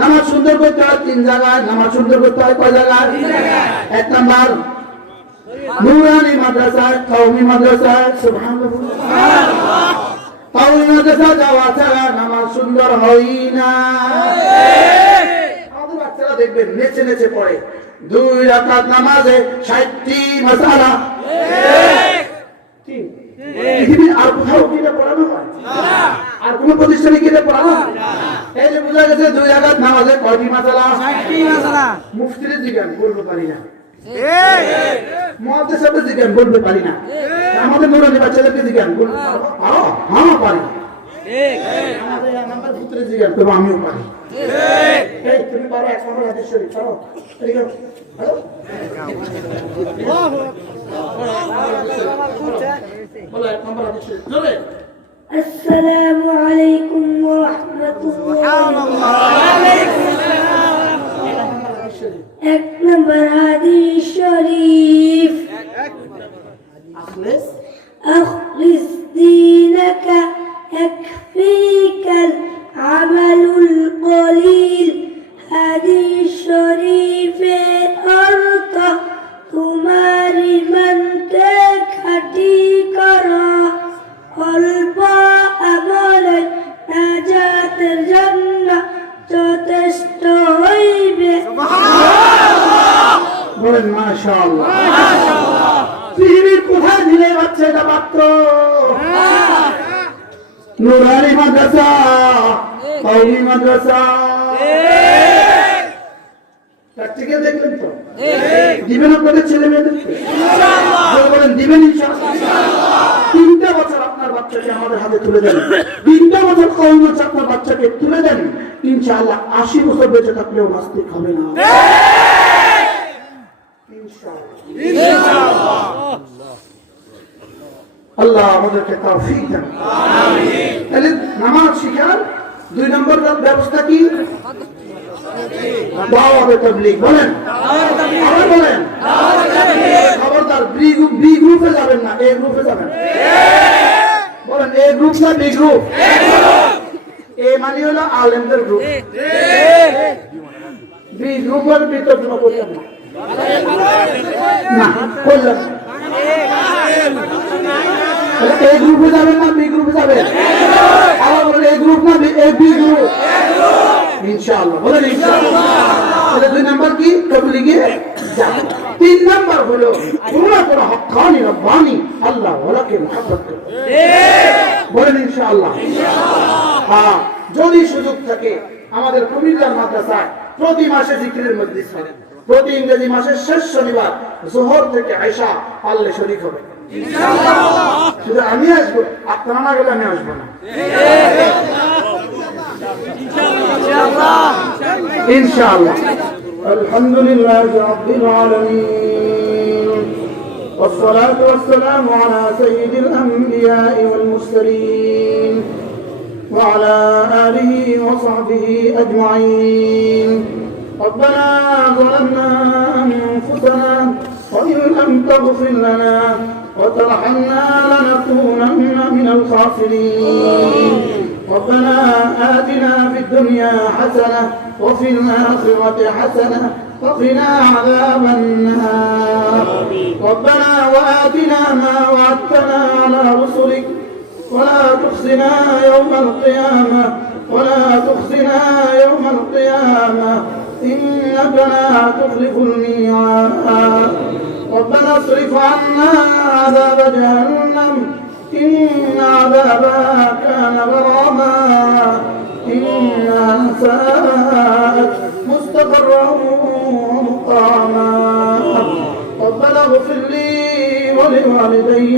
নামাজ সুন্দর করতে হয় 3 জায়গায়। নামাজ সুন্দর করতে হয় কয় জায়গায়? 1 নাম্বার নুরানি মাদ্রাসায়, কওমি মাদ্রাসায়। সুবহানাল্লাহ। কওমি মাদ্রাসা যাওয়া ছাড়া নামাজ সুন্দর হয় না। আমাদের বাচ্চারা দেখবেন নেচে নেচে পড়ে 2 রাকাত নামাজে 60টি মাসালা। ঠিক পৃথিবীর আর কোথাও কি এটা পড়ানো হয়? আর কোন প্রতিষ্ঠানে কি এটা পড়ানো হয়? এই যে বুঝা গেছে 2 রাকাত নামাজে কয়টি মাসালা? 60টি মাসালা। মুফতির জিজ্ঞান বলতে পারি না, মুহাদ্দিস সাহেব জিজ্ঞান বলতে পারি না, আমাদের নুরানি বাচ্চাদেরকে জিজ্ঞান বলতে পারো? হ্যাঁ পারি। আমাদের নাম্বার পুত্রে জিজ্ঞান তবে আমিও পারি। এই তুমি পারো 1 নম্বর হাদিস শরীফ পারো? ঠিক আছে হ্যালো বলো 1 নম্বর হাদিস শরীফ জোরে। আসসালামু আলাইকুম ওয়া রাহমাতুল্লাহ। 1 নম্বর হাদিস শরীফ أخلص دينك يكفيك العمل القليل। হাদিস শরীফের অর্থ তোমারি মনকে খাঁটি করো, অল্প আমলে নাজাতের জন্য যথেষ্ট হইবে। বলেন মাশাআল্লাহ। পৃথিবীর কোথায় দিলে বাচ্চা এটা পাত্র? নুরানি মাদ্রাসা, কওমি মাদ্রাসা। প্র্যাকটিক্যাল দেখলেন তো? দিবেন আপনাদের ছেলে মেয়েদেরকে? বলেন দিবেন ইনশাআল্লাহ। 3টা বছর আপনার বাচ্চাকে আমাদের হাতে তুলে দেন, 3টা বছর কওমি মাদ্রাসা আপনার বাচ্চাকে তুলে দেন, ইনশাআল্লাহ 80 বছর বেঁচে থাকলেও নাস্তিক হবে না। আল্লাহ আমাদেরকে তৌফিক দেন। আমিন। তাহলে নামাজ শিখার 2 নম্বর ব্যবস্থা কি? দাওয়াত তাবলীগ। বলেন আবার বলেন খবরদার বি গ্রুপে যাবেন না, এ গ্রুপে যাবেন। বলেন এ গ্রুপ না বি গ্রুপ? এ মানে হলো আলেমদের গ্রুপ, বি গ্রুপের বিতর্জনা করবেন না। না করলেন এ গ্রুপে যাবেন না বি গ্রুপে যাবেন? আবার বলেন এ গ্রুপ না বি গ্রুপ? ইনশাআল্লাহ। বলেন ইনশাআল্লাহ। তাহলে 2 নাম্বার কি? তাবলীগে যাবেন। 3 নাম্বার হলো পুরা পুরা হক্কানি রব্বানি আল্লাহ ওয়ালাকে মুহাব্বত করো। বলেন ইনশাআল্লাহ। হ্যাঁ, যদি সুযোগ থাকে আমাদের কুমিল্লার মাদ্রাসায় প্রতি মাসে জিকিরের মজলিস হয়। প্রতি ইংরেজি মাসের শেষ শনিবার যোহর থেকে আয়েশা পারলে শরীক হবে ইনশাআল্লাহ। শুধু আমি আসবো, আপনারা না গেলে আমি আসবো না ইনশাআল্লাহ। আলহামদুলিল্লাহ রাব্বিল আলামিন والصلاة والسلام على سيد الأنبياء والمرسلين وعلى آله وصحبه أجمعين. ربنا ظلمنا أنفسنا وإن لم تغفر لنا وترحمنا لنكونن من الخاسرين. ربنا آتنا في الدنيا حسنة وفي الآخرة حسنة وقنا عذاب النار. ربنا وآتنا ما وعدتنا على رسلك ولا تخزنا يوم القيامة يوم القيامة إنك لا تخلف الميعاد. ربنا اصرف عنا عذاب جهنم إن عذابها كان غراما إنها ساءت مستقرا ومقاما. ربنا اغفر لي ولوالدي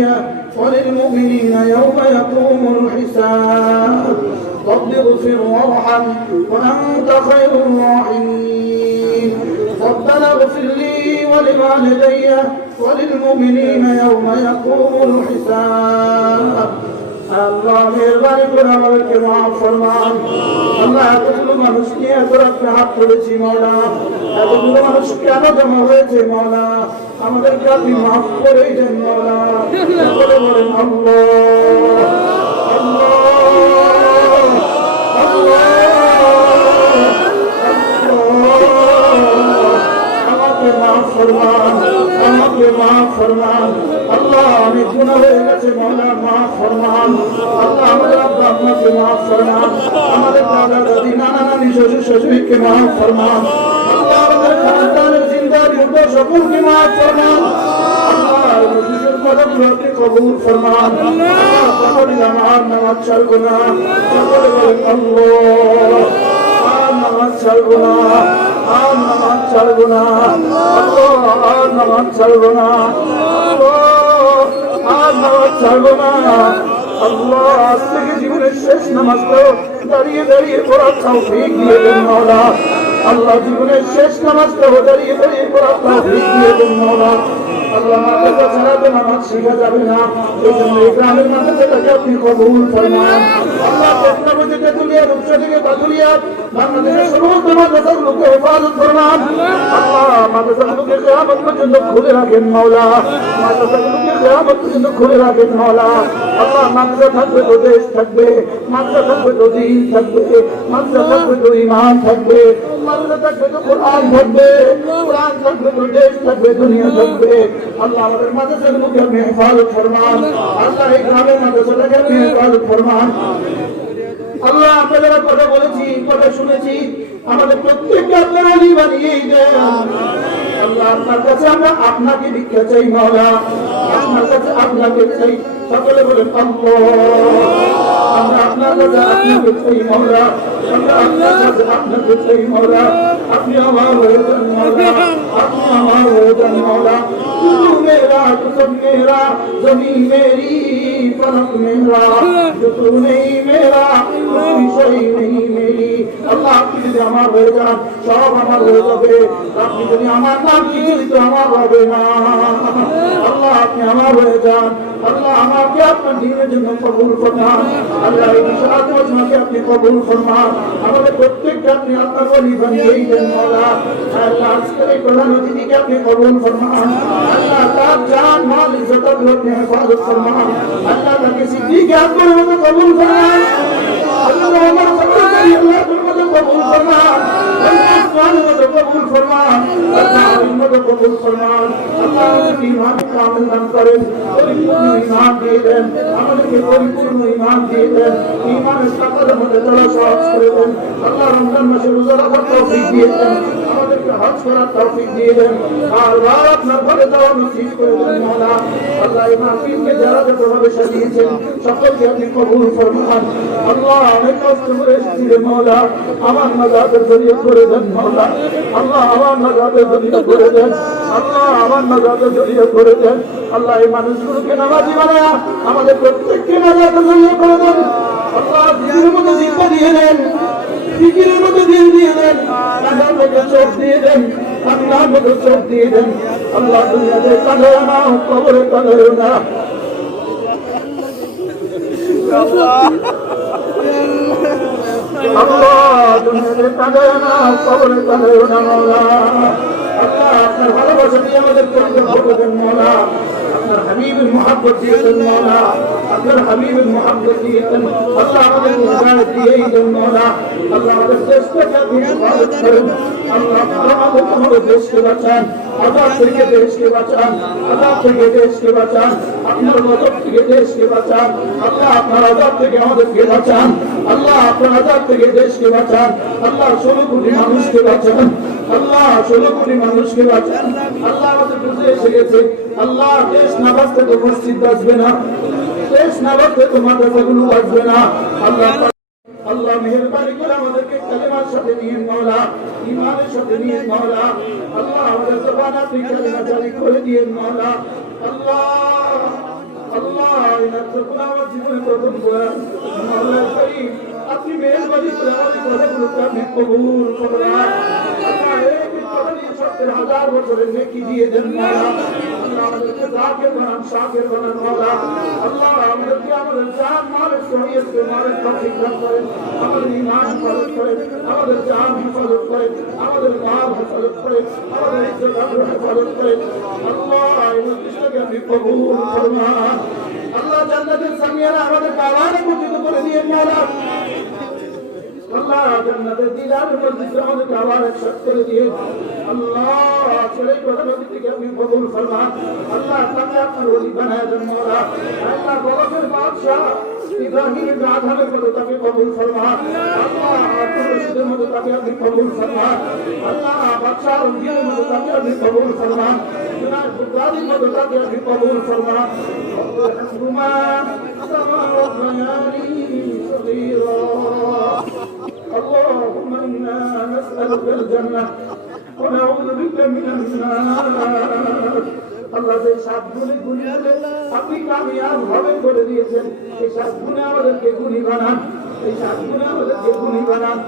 وللمؤمنين يوم يقوم الحساب. رب اغفر وارحم وأنت خير الراحمين. ربنا اغفر لي ولوالدي وللمؤمنين يوم يقوم الحساب. আল্লাহ মেহেরবানি করে আমাদেরকে মাফ ফরমান। আল্লাহ এতগুলো মানুষ নিয়ে তোর আপনি হাত তুলেছি মওলা, এতগুলো মানুষ কেন জমা হয়েছে মওলা, আমাদেরকে আপনি মাফ করেই দেন মওলা। বলে বলেন আল্লাহ আল্লাহ আল্লাহ ফরমান। আল্লাহ আমাদের আব্বা আম্মাকে মাফ ফরমান, আমাদের দাদা দাদি নানা নানি শ্বশুর শাশুড়িকে মাফ ফরমান। আল্লাহ আমাদের খানদানের জিন্দা মুর্দা সকলকে মাফ ফরমান। আল্লাহ নিজের কদমগুলোকে কবুল ফরমান। আল্লাহ সকলে আমার নামাজ ছাড়বো না, সকলে বলেন আল্লাহ। আর নামাজ ছাড়বো না, আর নামাজ ছাড়বো না, আল্লাহ আর নামাজ ছাড়বো না, আল্লাহ আর নামাজ ছাড়বো না। আল্লাহ আজ থেকে জীবনের শেষ নামাজটা দাঁড়িয়ে দাঁড়িয়ে পড়ার তৌফিক দিয়ে দেন মাওলা। আল্লাহ জীবনের শেষ নামাজটাও দাঁড়িয়ে দাঁড়িয়ে পড়ার তৌফিক দিয়ে দেন মাওলা। আল্লাহ মাদ্রাসা ছাড়া তো নামাজ শেখা যাবে না, এই জন্য এই গ্রামের মাদ্রাসাটাকে আপনি কবুল ফরমান। আল্লাহ টেকনোলজি তেতুলিয়া রূপসা থেকে বাতুলিয়া বাংলাদেশের সমস্ত মাদ্রাসাগুলোকে হেফাজত ফরমান। আল্লাহ মাদ্রাসাগুলোকে কিয়ামত পর্যন্ত খুলে রাখেন মাওলা, মাদ্রাসাগুলোকে কিয়ামত পর্যন্ত খুলে রাখেন মাওলা। আল্লাহ মাদ্রাসা থাকবে তো দেশ থাকবে, মাদ্রাসা থাকবে তো দ্বীন থাকবে, মাদ্রাসা থাকবে তো ঈমান থাকবে, মাদ্রাসা থাকবে তো কোরআন থাকবে, কোরআন থাকবে তো দেশ থাকবে, দুনিয়া থাকবে। আল্লাহ আমাদের মাদ্রাসাগুলোকে আপনি হেফাজত ফরমান। আল্লাহ এই গ্রামের মাদ্রাসাটাকে আপনি হেফাজত ফরমান। আল্লাহ আমরা যারা কথা বলেছি, কথা শুনেছি, আমাদের প্রত্যেককে আপনার ওলি বানিয়ে দেন। আল্লাহ আপনার কাছে আমরা আপনাকে ভিক্ষা চাই মাওলা, আপনার কাছে আপনাকে চাই। সকলে বলেন আল্লাহ। আমরা আপনার কাছে আপনাকে চাই মাওলা, আমরা আপনার কাছে আপনাকে চাই মাওলা। আপনি আমার হয়ে যান মাওলা, আপনি আমার হয়ে যান মাওলা। तू मेरा तो सब मेरा, जमीन मेरी फलक मेरा, जो तू नहीं मेरा कोई शय नहीं मेरी। আল্লাহ আপনি যদি আমার হয়ে যান সব আমার হয়ে যাবে, আপনি যদি আমার নাম কি তো আমার হবে না। আল্লাহ আপনি আমার হয়ে যান। আল্লাহ আমাকে আপনার দিনের জন্য কবুল ফরমান। আল্লাহ এই বিশাল মজমাকে আপনি কবুল ফরমান। আমাদের প্রত্যেককে আপনি আপনার ওলি বানিয়ে দেন মাওলা। আল্লাহ আজকের এই প্রধান অতিথিকে আপনি কবুল ফরমান। আল্লাহ তার জান মাল ইজ্জত আপনি হেফাজত ফরমান। আল্লাহ তাকে সিদ্দিক আকবরের মতো কবুল ফরমান। আল্লাহ আমার সকলকে আল্লাহ মতো কবুল ফরমান। আল্লাহ সুবহানাহু ওয়া তাআলা কবুল ফরমান। আল্লাহ আমাদের মতো কবুল ফরমান। আল্লাহ আমাদের ঈমান কামিল দান করেন, পরিপূর্ণ ঈমান দিয়ে দেন, আমাদেরকে পরিপূর্ণ ঈমান দিয়ে দেন, ঈমানের সাকারের মধ্যে চলা সহজ করে দেন। আল্লাহ রমজান মাসে রোজা রাখার তৌফিক দিয়ে দেন, আমাদেরকে হজ করার তৌফিক দিয়ে দেন, আর আপনার ঘরে যাওয়া নসিব করে দেন মাওলা। আল্লাহ এই মাহফিলকে যারা যতভাবে সাজিয়েছেন সকলকে আপনি কবুল ফরমান। আল্লাহ অনেক কষ্ট করে এসেছিলেন মাওলা, আমার নাজাতের জড়িয়ে করে দেন মাওলা। আল্লাহ আমার নাজাতের জড়িয়ে করে দেন, আল্লাহ আমার নাজাতের জড়িয়ে করে দেন। আল্লাহ এই মানুষগুলোকে নামাজি বানায়া আমাদের প্রত্যেককে নাজাতের জড়িয়ে করে দেন। আল্লাহ জিকিরের মতো জিন্দা দিয়ে দেন, জিকিরের মতো দিল দিয়ে দেন, কাঁদার মতো চোখ দিয়ে দেন, কান্নার মতো চোখ দিয়ে দেন। আল্লাহ দুনিয়াতে কাঁদায় না, কবরে কাঁদায় না। আল্লাহ দুনিয়াতে কাঁদায় না, কবরে কাঁদায় না মাওলা। আল্লাহ আপনার ভালোবাসা দিয়ে আমাদের পরিচয় করে দেন মাওলা। আপনার হাবিবের মুহাব্বত দিয়ে দেন মাওলা, আপনার হাবিবের মুহাব্বত দিয়ে দেন। আল্লাহ আমাদের হিদায়াত দিয়েই দেন মাওলা। আল্লাহ আমাদের দেশটাকে আপনি হেফাজত করেন। আল্লাহ আমাদের দেশকে বাঁচান, আযাব থেকে দেশকে বাঁচান, আযাব থেকে দেশকে বাঁচান, আপনার গজব থেকে দেশকে বাঁচান। আল্লাহ আপনার আযাব থেকে আমাদেরকে বাঁচান। আল্লাহ আপনার আযাব থেকে দেশকে বাঁচান। আল্লাহ 16 কোটি মানুষকে বাঁচান। আল্লাহ 16 কোটি মানুষকে বাঁচান। আল্লাহ আমাদের বুঝে এসে গেছে, আল্লাহ দেশ না বাঁচতে তো মসজিদ বাঁচবে না, দেশ না বাঁচতে তো মাদ্রাসাগুলো বাঁচবে না। আল্লাহ আল্লাহ মেহেরবানি করে আমাদেরকে কালেমার সাথে নিয়ে মাওলা, ঈমানের সাথে নিয়ে মাওলা। আল্লাহ আমাদের জবান আপনি কালেমা জারি করে দিয়ে মাওলা। আল্লাহ আল্লাহ আমার জীবনে প্রথম বয়ান মাওলা করিম, আপনি মেহেরবানি করে আমাদের কথাগুলোকে আপনি কবুল করুন। আল্লাহ এই কথা নিয়ে 70,000 বছরের নেকি দিয়ে দেন মাওলা। আল্লাহ আমাদেরকে জাকির বানান, শাকির বানান মাওলা। আল্লাহ আমাদেরকে আমাদের জান মালের শরীয়তকে মালের তৌফিক দান করেন, আমাদের ঈমান হেফাজত করেন, আমাদের জান হেফাজত করেন, আমাদের মাল হেফাজত করেন, আমাদের ইজ্জত আবরু হেফাজত করেন। আল্লাহ এই মজলিসটাকে আপনি কবুল ফরমান। আল্লাহ জান্নাতের সামিয়ানা আমাদের কাওয়ানে পরিচিত করে দিয়ে মাওলা। আল্লাহ জান্নাতের দিদার মজলিসে আমাদেরকে আবার একসাথ করে দিয়ে আল্লাহ ছেলে কথা নবীকে আপনি কবুল ফরমান আল্লাহ তাকে আপনার ওলি বানায় দেন মওলা আল্লাহ বরফের বাদশাহ ইব্রাহিম আদমের মতো তাকে কবুল ফরমান আল্লাহ আপনার রশিদের মতো তাকে আপনি কবুল ফরমান আল্লাহ বাদশাহ রঞ্জিনের মতো তাকে আপনি কবুল ফরমান জনাব বুখারীর মতো তাকে আপনি কবুল ফরমান রহমা রব্বানি সগীরা اللهم إنا نسألك الجنة ونعوذ بك من النار আল্লাহ যে সাত গুণে গুণী হলে আপনি কামিয়াব হবে করে দিয়েছেন এই সাত গুণে আমাদেরকে গুণী বানান এই সাত গুণে আমাদেরকে গুণী বানান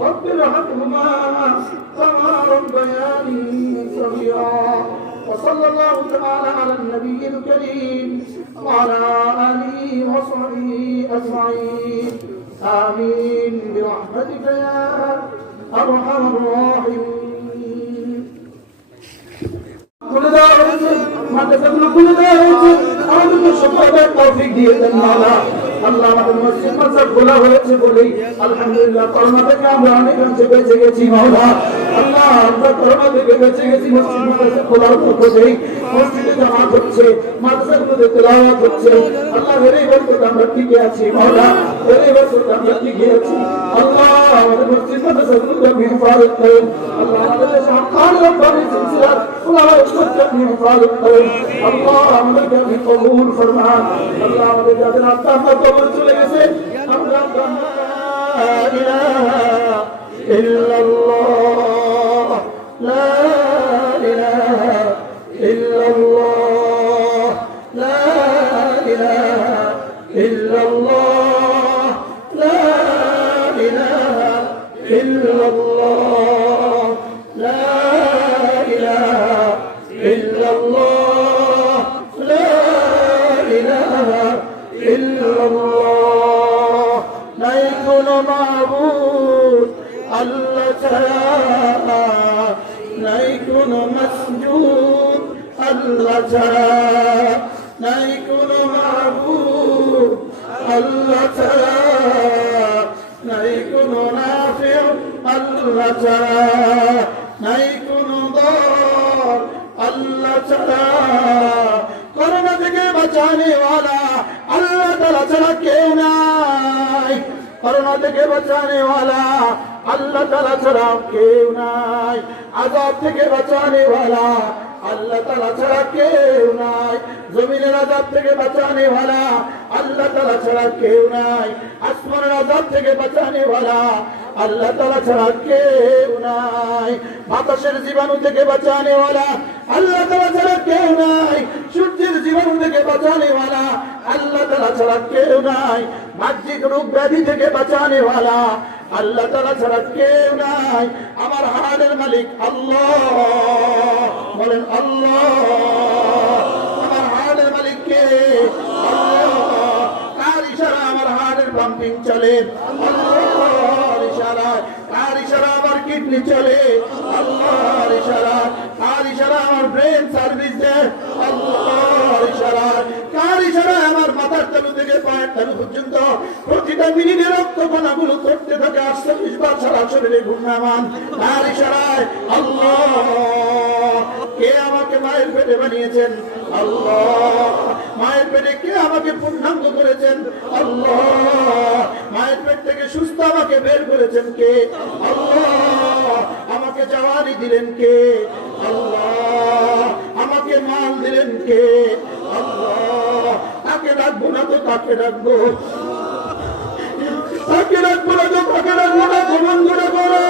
رب ارحمهما كما ربياني صغيرا وصلى الله تعالى على النبي الكريم وعلى آله وصحبه أجمعين آمين برحمتك يا أرحم الراحمين খুলে দেওয়া হয়েছে মাদ্রাসাগুলো খুলে দেওয়া হয়েছে আমাদেরকে সকলের তৌফিক দিয়ে দেন মাওলা আল্লাহ আমাদের মসজিদ মাদ্রাসা খোলা হয়েছে বলেই আলহামদুলিল্লাহ করোনা থেকে আমরা অনেকাংশে বেঁচে গেছি মাওলা আল্লাহ আমরা করোনা থেকে বেঁচে গেছি মসজিদ মাদ্রাসা খোলার পথেই মসজিদে জামাত হচ্ছে মাদ্রাসাগুলোতে তেলাওয়াত হচ্ছে আল্লাহ এই বরকতে আমরা টিকে আছি মাওলা এই বরকতে আমরা টিকে আছি আল্লাহ আমাদের মসজিদ মাদ্রাসাগুলোকে হেফাজত করেন আল্লাহ আমাদের সরকার রব্বানি সিলসিলা উলামা উম্মতকে হেফাজত করেন আল্লাহ আমাদেরকে কবুল ফরমান আল্লাহ আমাদের যাদের আত্মা কবর চলে গেছে আমরা লা ইলাহা ইল্লাল্লাহ লা ইলাহা ইল্লাল্লাহ লা ইলাহা ইল্লাল্লাহ লা ইলাহা ইল্লাল্লাহ লা ইলাহা ইল্লাল্লাহ লা ইলাহা ইল্লাল্লাহ নাই কোনো মাবুদ আল্লাহ ছাড়া নাই কোনো মাসজুদ আল্লাহ ছাড়া নাই কোনো মাবুদ আল্লাহ ছাড়া নাই কোনো নাফিউ আল্লাহ ছাড়া নাই কোনো দর আল্লাহ ছাড়া করোনা থেকে বাঁচানে वाला আল্লাহ তাআলা ছাড়া কেউ নাই করোনা থেকে বাঁচানে वाला আল্লাহ তাআলা ছাড়া কেউ নাই আযাব থেকে বাঁচানে वाला আল্লাহ তাআলা ছাড়া কেউ নাই জমিনের আযাব থেকে বাঁচানে वाला আল্লাহ তাআলা ছাড়া কেউ নাই আসমানের আযাব থেকে বাঁচানে वाला আল্লাহ তাআলা ছাড়া কেউ নাই বাতাসের জীবাণু থেকে বাঁচানে वाला আল্লাহ তাআলা ছাড়া কেউ নাই সূর্যের জীবাণু থেকে বাঁচানে वाला আল্লাহ তাআলা ছাড়া কেউ নাই বাহ্যিক রোগ ব্যাধি থেকে বাঁচানে वाला আল্লাহ তাআলা ছাড়া কেউ নাই আমার হাড়ের মালিক আল্লাহ বলেন আল্লাহ আমার হাড়ের মালিক কে আল্লাহ কার ইশারা আমার হাড়ের পাম্পিং চলে আল্লাহর ইশারায় কার ইশারা আমার কিডনি চলে আল্লাহর ইশারায় কার ইশারা আমার ব্রেন সার্ভিস দেয় আল্লাহর ইশারায় কার ইশারায় আমার মাথার তালু থেকে পায়ের তালু পর্যন্ত প্রতিটা মিনিটে রক্ত কণাগুলো করতে থাকে 48 বার সারা শরীরে ঘূর্ণায়মান কার ইশারায় আল্লাহ কে আমাকে মায়ের পেটে বানিয়েছেন আল্লাহ মায়ের পেটে কে আমাকে পূর্ণাঙ্গ করেছেন আল্লাহ মায়ের পেট থেকে সুস্থ আমাকে বের করেছেন কে আল্লাহ আমাকে জওয়ানি দিলেন কে আল্লাহ আমাকে মাল দিলেন কে আল্লাহ তাকে রাখবো না তো তাকে রাখবো তাকে রাখবো না তো তাকে রাখবো না ঘুমন করে করো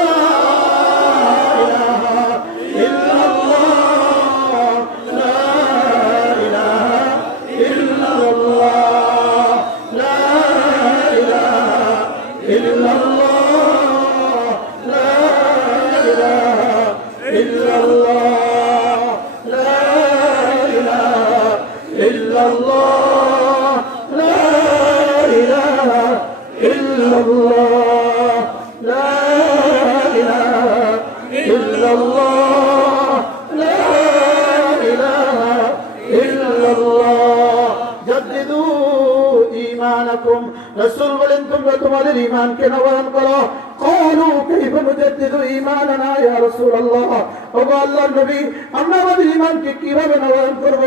রাসূল বলেন তোমরা তোমাদের ঈমানকে নবায়ন করো قالوا كيف نجدد ঈমানানা ইয়া রাসূলুল্লাহ ও আল্লাহর নবী আমরা আমাদের ঈমানকে কিভাবে নবায়ন করব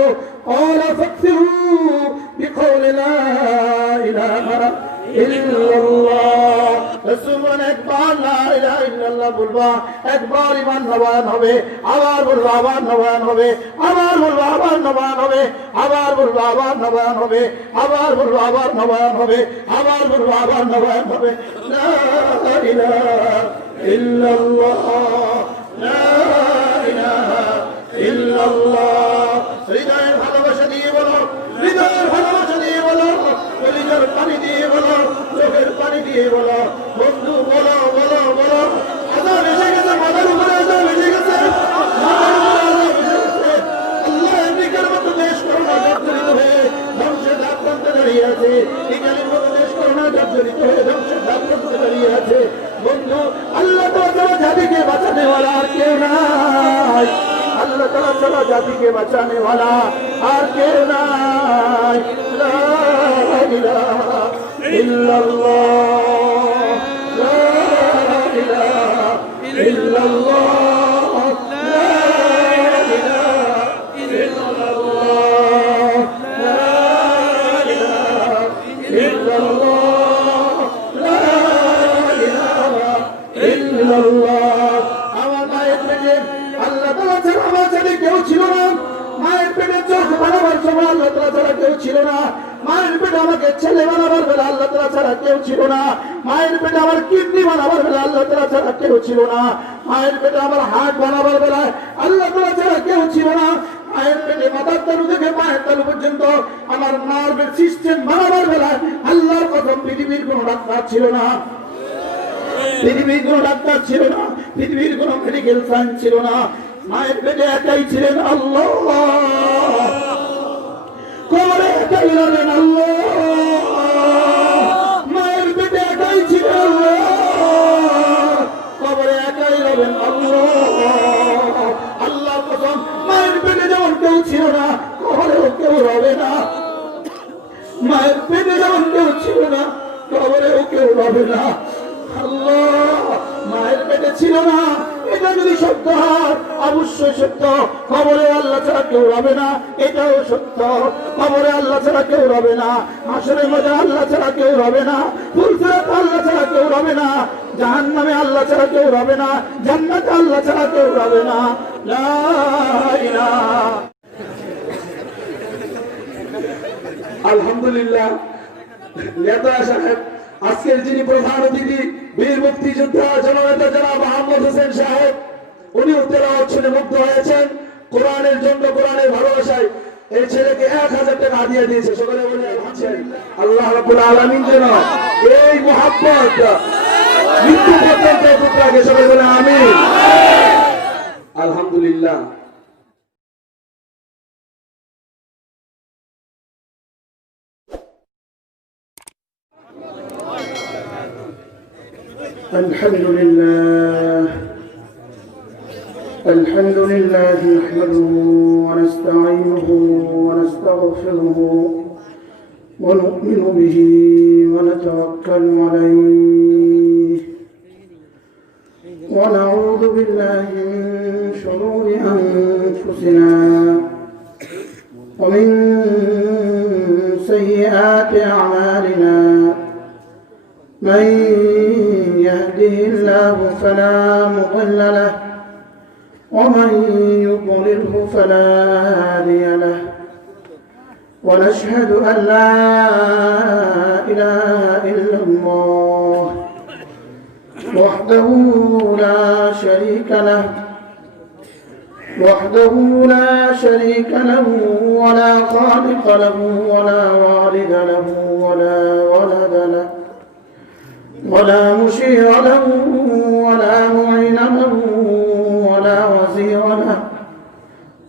قال فاكثروا بقول لا اله الا الله রাসূল একবার লা ইলাহা ইল্লাল্লাহ বলবা একবার ঈমান নবায়ন হবে আবার বলবা আবার নবায়ন হবে আবার বলবা আবার নবায়ন হবে আবার বলবা আবার নবায়ন হবে আবার বলবা আবার নবায়ন হবে আবার বলবা আবার নবায়ন হবে লা ইলাহা ইল্লাল্লাহ লা ইলাহা ইল্লাল্লাহ হৃদয়ের ভালোবাসা দিয়ে বলো হৃদয়ের ভালোবাসা দিয়ে বলো কলিজার পানি দিয়ে বলো চোখের পানি দিয়ে বলো বন্ধু বলো বলো বলো আযাব এসে গেছে মাথার উপরে আযাব এসে গেছে মাথার উপরে আযাব এসে গেছে আল্লাহ আমেরিকার মতো দেশ করোনা জর্জরিত হয়ে ধ্বংসের ধাপ প্রান্তে দাঁড়িয়ে আছে ইটালির মতো দেশ করোনা জর্জরিত হয়ে ধ্বংসের ধাপ প্রান্তে দাঁড়িয়ে আছে বন্ধু আল্লাহ তাআলা জাতিকে বাঁচানে वाला আর কেউ নাই अल्लाह ताला चला जाति के बचाने वाला और के नाय ला इलाहा इल्लल्लाह ला इलाहा इल्लल्लाह ला इलाहा इल्लल्लाह ला इलाहा इल्लल्लाह ला इलाहा इल्लल्लाह আমার মায়ের পেটে আল্লাহ তাআলা ছাড়া আমার সাথে কেউ ছিল না মায়ের পেটে চোখ বানাবার সময় আল্লাহ তাআলা ছাড়া কেউ ছিল না মায়ের পেটে আমাকে ছেলে বানাবার বেলা আল্লাহ তাআলা ছাড়া কেউ ছিল না মায়ের পেটে আমার কিডনি বানাবার বেলা আল্লাহ তাআলা ছাড়া কেউ ছিল না মায়ের পেটে আমার হার্ট বানাবার বেলা আল্লাহ তাআলা ছাড়া কেউ ছিল না মায়ের পেটে মাথার তালু থেকে পায়ের তালু পর্যন্ত আমার নার্ভের সিস্টেম বানাবার বেলা আল্লাহর কসম পৃথিবীর কোনো ডাক্তার ছিল না পৃথিবীর কোনো ডাক্তার ছিল না পৃথিবীর কোনো মেডিকেল সায়েন্স ছিল না মায়ের পেটে একাই ছিলেন আল্লাহ কোমরে একাই রবেন আল্লাহ মায়ের পেটে একাই ছিলেন আল্লাহ কোমরে একাই রবেন আল্লাহ আল্লাহ কসম মায়ের পেটে যেমন কেউ ছিল না কোমরেও কেউ রবে না মায়ের পেটে যেমন কেউ ছিল না কোমরেও কেউ রবে না আল্লাহ মায়ের পেটে ছিল না এটা যদি সত্য হয় অবশ্যই সত্য কবরে আল্লাহ ছাড়া কেউ রবে না এটাও সত্য কবরে আল্লাহ ছাড়া কেউ রবে না হাসরের মধ্যে আল্লাহ ছাড়া কেউ রবে না ফুলসিরাতে আল্লাহ ছাড়া কেউ রবে না জাহান্নামে আল্লাহ ছাড়া কেউ রবে না জান্নাতে আল্লাহ ছাড়া কেউ রবে না লা ইলাহা আলহামদুলিল্লাহ নেতা সাহেব আজকের যিনি প্রধান অতিথি বীর মুক্তিযোদ্ধা জননেতা জনাব মোহাম্মদ হোসেন সাহেব উনি তেলাওয়াত শুনে মুগ্ধ হয়েছেন কোরআনের জন্য কোরআনের ভালোবাসায় এই ছেলেকে 1000 টাকা হাদিয়া দিয়েছে সকলে বলে আল্লাহ রাব্বুল আলামিন যেন এই মুহাব্বত মৃত্যু পর্যন্ত পুত্রকে সকলে বলে আমিন আলহামদুলিল্লাহ الحمد لله نحمده ونستعينه ونستغفره ونؤمن به ونتوكل عليه ونعوذ بالله من شرور أنفسنا ومن سيئات أعمالنا من يهده الله فلا مضل له ومن يضلله فلا هادي له ونشهد أن لا إله إلا الله وحده لا شريك له ولا خالق له ولا والد له ولا ولد له ولا مشير له ولا معين له ولا وزير له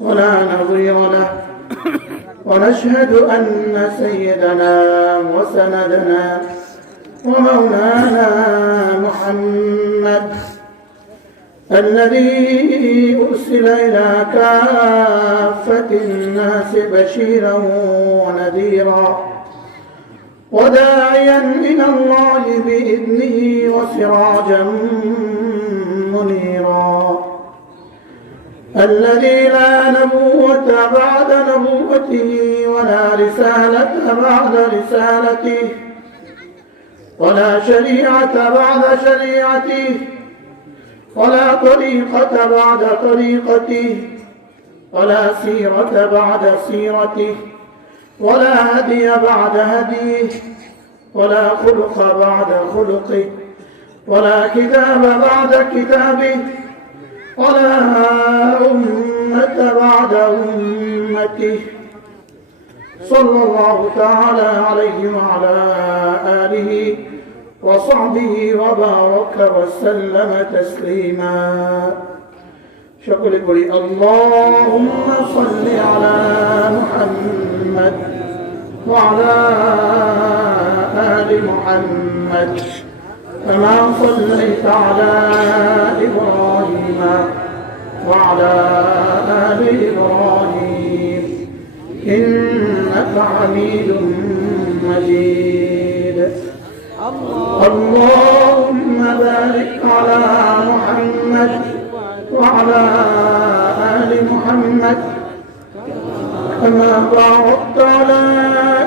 ولا نظير له ونشهد أن سيدنا وسندنا ومولانا محمد الذي أرسل إلى كافة الناس بشيرا ونذيرا وداعيا إلى الله بإذنه وسراجا منيرا الذي لا نبوة بعد نبوته ولا رسالة بعد رسالته ولا شريعة بعد شريعته ولا طريقة بعد طريقته ولا سيرة بعد سيرته ولا هدي بعد هديه ولا خلق بعد خلقه ولا كتاب بعد كتابه ولا أمة بعد أمته صلى الله تعالى عليه وعلى آله وصحبه وبارك وسلم تسليما شكرا لي اللهم صل على محمد وعلى آل محمد كما صليت على إبراهيم وعلى آل إبراهيم إنك حميد مجيد اللهم بارك على محمد وعلى آل محمد كما باركت على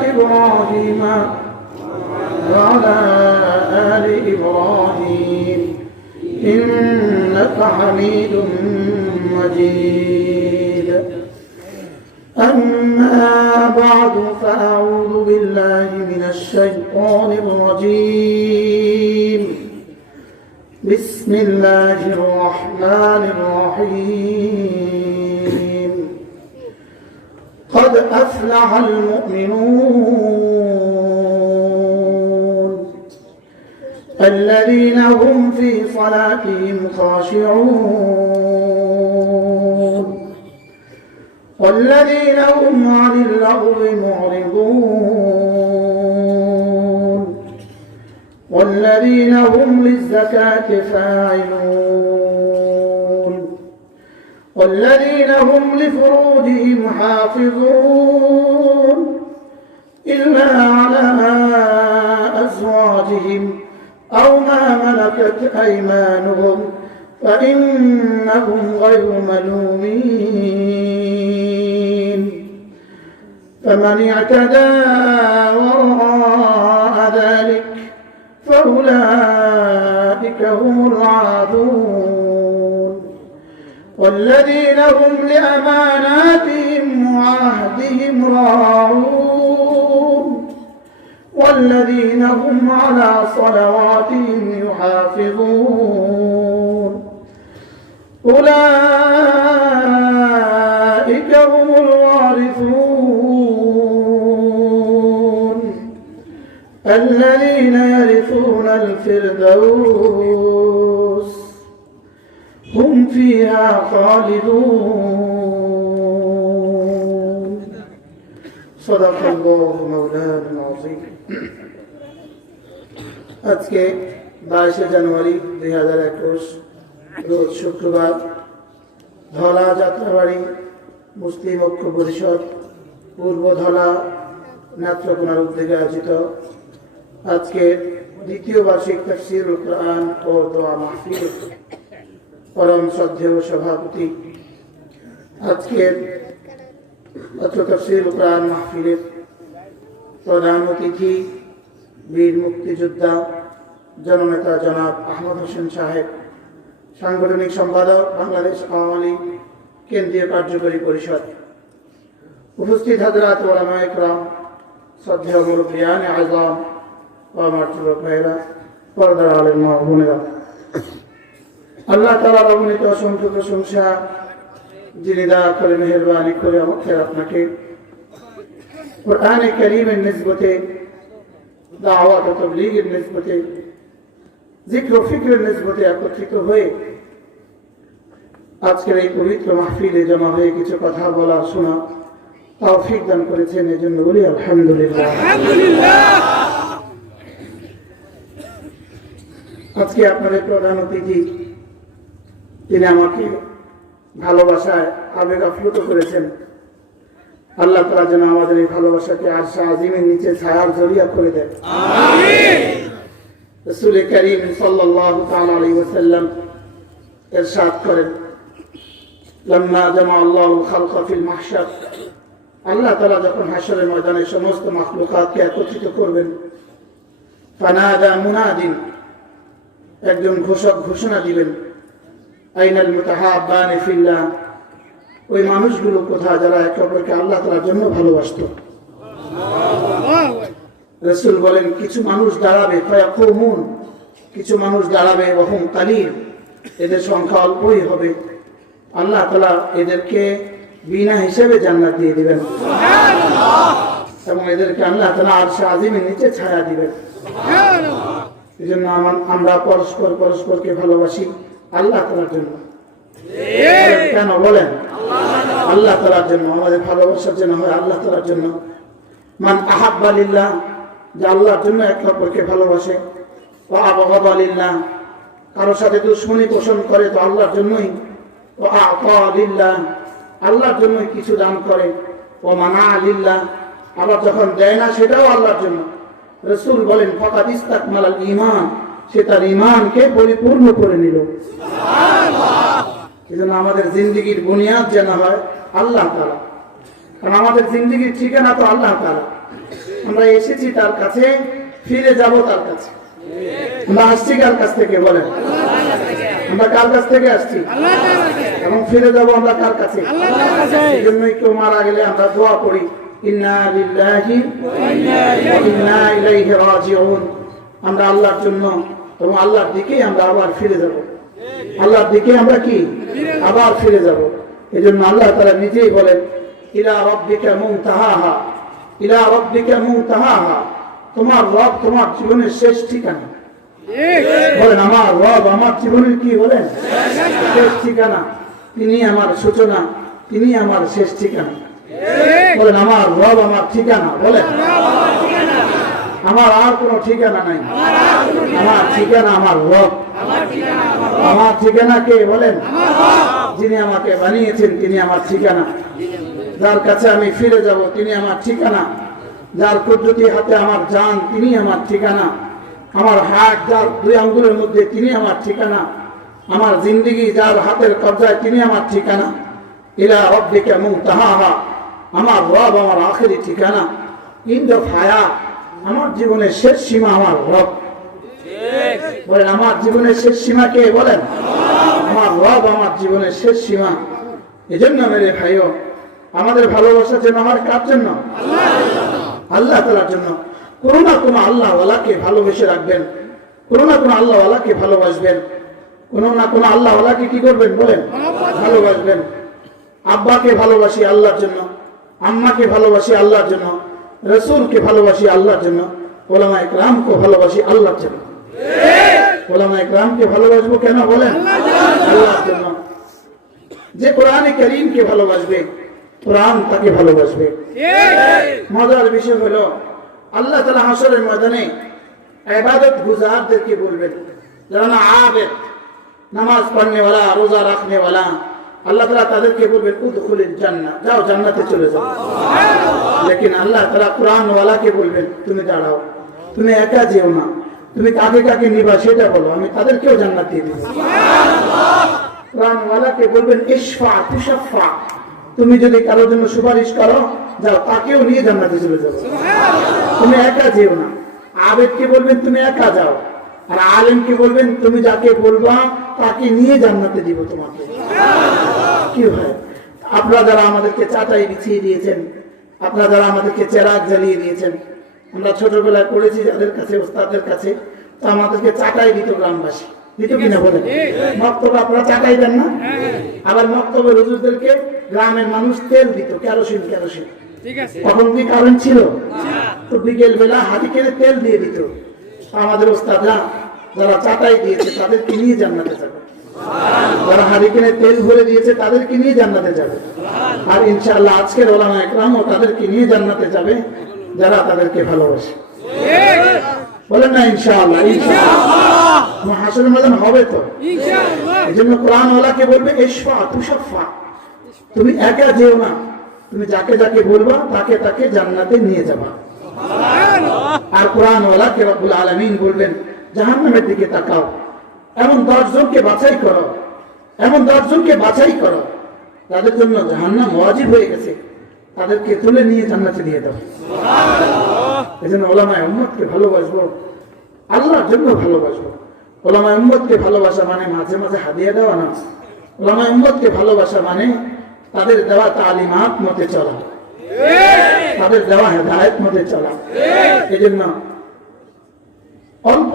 إبراهيم وعلى آل إبراهيم إنك حميد مجيد أما بعد فأعوذ بالله من الشيطان الرجيم بسم الله الرحمن الرحيم قد أفلح المؤمنون الذين هم في صلاتهم خاشعون والذين هم عن اللغو معرضون والذين هم للزكاة فاعلون والذين هم لفروجهم حافظون إلا على أزواجهم أو ما ملكت أيمانهم فإنهم غير ملومين فمن اعتدى وراء ذلك فأولئك هم العادون والذين هم لأماناتهم وعهدهم راعون والذين هم على صلواتهم يحافظون أولئك هم الوارثون الذين يرثون الفردوس هم فيها خالدون صدق الله مولانا العظيم আজকে 22 জানুয়ারি 2021 রোজ শুক্রবার ধলা যাত্রাবাড়ি মুসলিম ঐক্য পরিষদ পূর্ব ধলা নেত্রকোনার উদ্যোগে আয়োজিত আজকে দ্বিতীয় বার্ষিক তাফসীরুল কোরআন ও দোয়া মাহফিল পরম শ্রদ্ধেয় সভাপতি আজকের তাফসীরুল কোরআন মাহফিলের প্রধান অতিথি বীর মুক্তিযোদ্ধা জননেতা জনাব আহমদ হোসেন সাহেব, সাংগঠনিক সম্পাদক বাংলাদেশ আওয়ামী লীগ কেন্দ্রীয় কার্যকরী পরিষদ, উপস্থিত হযরত উলামায়ে কেরাম, শ্রদ্ধেয় মুরব্বিয়ানে আযম ও আমার যুবক ভাইরা, পর্দার আলেম মা ও বোনেরা, আল্লাহ তাআলার অগণিত অসংখ্য প্রশংসা যিনি দয়া করে মেহেরবানি করে আমাকে আপনাকে কোরআনে কারীমের নিসবতে, দাওয়াত ও তাবলীগের নিসবতে, জিক্র ও ফিকরের নিসবতে একত্রিত হয়ে আজকের এই পবিত্র মাহফিলে জমা হয়ে কিছু কথা বলা শোনা তৌফিক দান করেছেন, এজন্য বলি আলহামদুলিল্লাহ। আজকে আপনাদের প্রধান অতিথি তিনি আমাকে ভালোবাসায় আবেগ আপ্লুত করেছেন, আল্লাহ তাআলা যেন আমাদের এই ভালোবাসাকে আরশে আজিমের নিচে ছায়ার জরিয়া করে দেন। রাসূল করিম সাল্লাল্লাহু তাআলা আলাইহি ওয়াসাল্লাম ইরশাদ করেন, লাম্মা জামা আল্লাহুল খালকা ফিল মাহশার, আল্লাহ তাআলা যখন হাশরের ময়দানে সমস্ত মাখলুকাতকে একত্রিত করবেন, ফানাদা মুনাদিন, একজন ঘোষক ঘোষণা দিবেন, আইনাল মুতাহাব্বানি ফিল্লাহ, ওই মানুষগুলো কোথায় যারা একে অপরকে আল্লাহ তাআলার জন্য ভালোবাসতো। রাসূল বলেন, কিছু মানুষ দাঁড়াবে, ফায়াকুমুন, কিছু মানুষ দাঁড়াবে, ওয়াহুম কালিল, এদের সংখ্যা অল্পই হবে, আল্লাহ তাআলা এদেরকে বিনা হিসেবে জান্নাত দিয়ে দিবেন এবং এদেরকে আল্লাহ তাআলা আরশে আজিমের নিচে ছায়া দিবেন। এই জন্য আমরা পরস্পরকে ভালোবাসি আল্লাহ তাআলার জন্য। কেন বলেন? আল্লাহ তাআলার জন্য। আমাদের ভালোবাসার জন্য হয় আল্লাহ তাআলার জন্য। মান আহাব্বা লিল্লাহ, যে আল্লাহর জন্য একে অপরকে ভালোবাসে, ওয়া আবগাদা লিল্লাহ, কারোর সাথে দুশমনি পোষণ করে তো আল্লাহর জন্যই, ওয়া আতা লিল্লাহ, আল্লাহর জন্যই কিছু দান করে, ওয়া মানা লিল্লাহ, আবার যখন দেয় না সেটাও আল্লাহর জন্য। রাসূল বলেন, ফাকাদ ইস্তাকমালাল ঈমান, সে তার ঈমানকে পরিপূর্ণ করে নিল। এই জন্য আমাদের জিন্দেগির বুনিয়াদ যেন হয় আল্লাহ তাআলা, কারণ আমাদের জিন্দেগির ঠিকানা তো আল্লাহ তাআলা। আমরা এসেছি তার কাছে, ফিরে যাব তার কাছে। আমরা আসছি কার কাছ থেকে বলেন? আমরা কার কাছ থেকে আসছি এবং ফিরে যাব আমরা কার কাছে? এই জন্যই কেউ মারা গেলে আমরা দোয়া করি, ইন্না লিল্লাহি ওয়া ইন্না ইলাইহি রাজিউন। আমরা আল্লাহর জন্য এবং আল্লাহর দিকেই আমরা আবার ফিরে যাব। আল্লাহর দিকে আমরা কি আবার ফিরে যাব। এই জন্য আল্লাহ তাআলা নিজেই বলেন, ইলা রাব্বিকা মুনতাহাহা, ইলা রাব্বিকা মুনতাহাহা, তোমার রব তোমার জীবনের শেষ ঠিকানা। বলেন, আমার রব আমার জীবনের কি বলেন? শেষ ঠিকানা। তিনি আমার সূচনা, তিনি আমার শেষ ঠিকানা। বলেন, আমার রব আমার ঠিকানা। বলেন, আমার আর কোনো ঠিকানা নাই, আমার ঠিকানা আমার রব। আমার ঠিকানা কে বলেন? যিনি আমাকে বানিয়েছেন তিনি আমার ঠিকানা, যার কাছে আমি ফিরে যাব তিনি আমার ঠিকানা, যার কুদরতি হাতে আমার জান তিনি আমার ঠিকানা, আমার হাত যার দুই আঙ্গুলের মধ্যে তিনি আমার ঠিকানা, আমার জিন্দেগি যার হাতের কবজায় তিনি আমার ঠিকানা। ইলা রাব্বিকা মুনতাহাহা, আমার রব আমার আখেরি ঠিকানা। ইনদা ফায়া, আমার জীবনের শেষ সীমা আমার রব। বলেন, আমার জীবনের শেষ সীমা কে বলেন? আমার রব আমার জীবনের শেষ সীমা। এই জন্য মেরে ভাইও, আমাদের ভালোবাসা যেন আমার কার জন্য? আল্লাহ তাআলার জন্য। কোনো না কোনো আল্লাহওয়ালাকে ভালোবেসে রাখবেন, কোনো না কোনো আল্লাহওয়ালাকে ভালোবাসবেন, কোনো না কোনো আল্লাহওয়ালাকে কি করবেন বলেন? ভালোবাসবেন। আব্বাকে ভালোবাসি আল্লাহর জন্য, আম্মাকে ভালোবাসি আল্লাহর জন্য, রাসূলকে ভালোবাসি আল্লাহর জন্য, উলামায়ে কেরামকে ভালোবাসি আল্লাহর জন্য। উলামায়ে কেরামকে ভালোবাসবো কেন বলেন? আল্লাহর জন্য। যে কোরআনে কারীমকে ভালোবাসবে, কোরআন তাকে ভালোবাসবে। মজার বিষয় হলো, আল্লাহ তাআলা হাশরের ময়দানে ইবাদত গুজারদেরকে বলবেন, যারা না আবেদ, নামাজ পড়নে ওয়ালা, রোজা রাখনে ওয়ালা, আল্লাহ তাআলা তাদেরকে বলবেন, উদখুলিল জান্নাহ, যাও জান্নাতে চলে যাও। লেকিন আল্লাহ তাআলা কোরআন ওয়ালাকে বলবেন, তুমি দাঁড়াও, তুমি একা যেও না, তুমি কাকে কাকে নিবা সেটা বলো, আমি তাদেরকেও জান্নাত দিয়ে দেব। কোরআন ওয়ালাকে বলবেন, ইশফা তুশাফা, তুমি যদি কারোর জন্য সুপারিশ করো, যাও তাকেও নিয়ে জান্নাতে চলে যাবে, তুমি একা যেও না। আবেদকে বলবেন, তুমি একা যাও, আর আলেমকে বলবেন, তুমি যাকে বলবা তাকে নিয়ে জান্নাতে দিব তোমাকে। কি হয়? আপনারা যারা আমাদেরকে চাটাই বিছিয়ে দিয়েছেন, আপনারা যারা আমাদেরকে চেরাগ জ্বালিয়ে দিয়েছেন, আমরা ছোটবেলায় পড়েছি যাদের কাছে, ওস্তাদের কাছে, তো আমাদেরকে চাটাই দিত গ্রামবাসী, দিত কিনা বলেন? মক্তবে আপনারা চাটাই দেন না? আবার মক্তবে হুজুরদেরকে গ্রামের মানুষ তেল দিত, কেরোসিন। তখন কি কারেন্ট ছিল? তো বিকেল বেলা হাতি কেনে তেল দিয়ে দিত। আমাদের ওস্তাদরা যারা চাটাই দিয়েছে তাদেরকে নিয়ে জান্নাতে যাবে, যারা হারিকেনে তেল ভরে দিয়েছে তাদেরকে নিয়ে জান্নাতে যাবে। আর ইনশাআল্লাহ আজকের উলামায়ে কেরামও তাদেরকে নিয়ে জান্নাতে যাবে যারা তাদেরকে ভালোবাসে। বলেন না ইনশাআল্লাহ? ইনশাআল্লাহ হাশরের ময়দান হবে তো ইনশাআল্লাহ। এজন্য কোরআন ওয়ালাকে বলবে, ইশফা তুশাফা, তুমি একা যেও না, তুমি যাকে যাকে বলবা তাকে তাকে জান্নাতে নিয়ে যাবা। আর কোরআন ওয়ালাকে রব্বুল আলামিন বলবেন জাহান্নামের দিকে তাকাও, এমন 10 জনকে বাছাই করো, এমন 10 জনকে বাছাই করো তাদের জন্য জাহান্নাম ওয়াজিব হয়ে গেছে, তাদেরকে তুলে নিয়ে জান্নাতে দিয়ে দাও। এজন্য ওলামায়ে উম্মতকে ভালোবাসবো, আল্লাহর জন্য ভালোবাসবো। ওলামায়ে উম্মতকে ভালোবাসা মানে মাঝে মাঝে হাদিয়া দেওয়া না। ওলামায়ে উম্মতকে ভালোবাসা মানে তাদের দেওয়া তালিমাত মতে চলা, তাদের দেওয়া হেদায়েত মতে চলা। এজন্য অল্প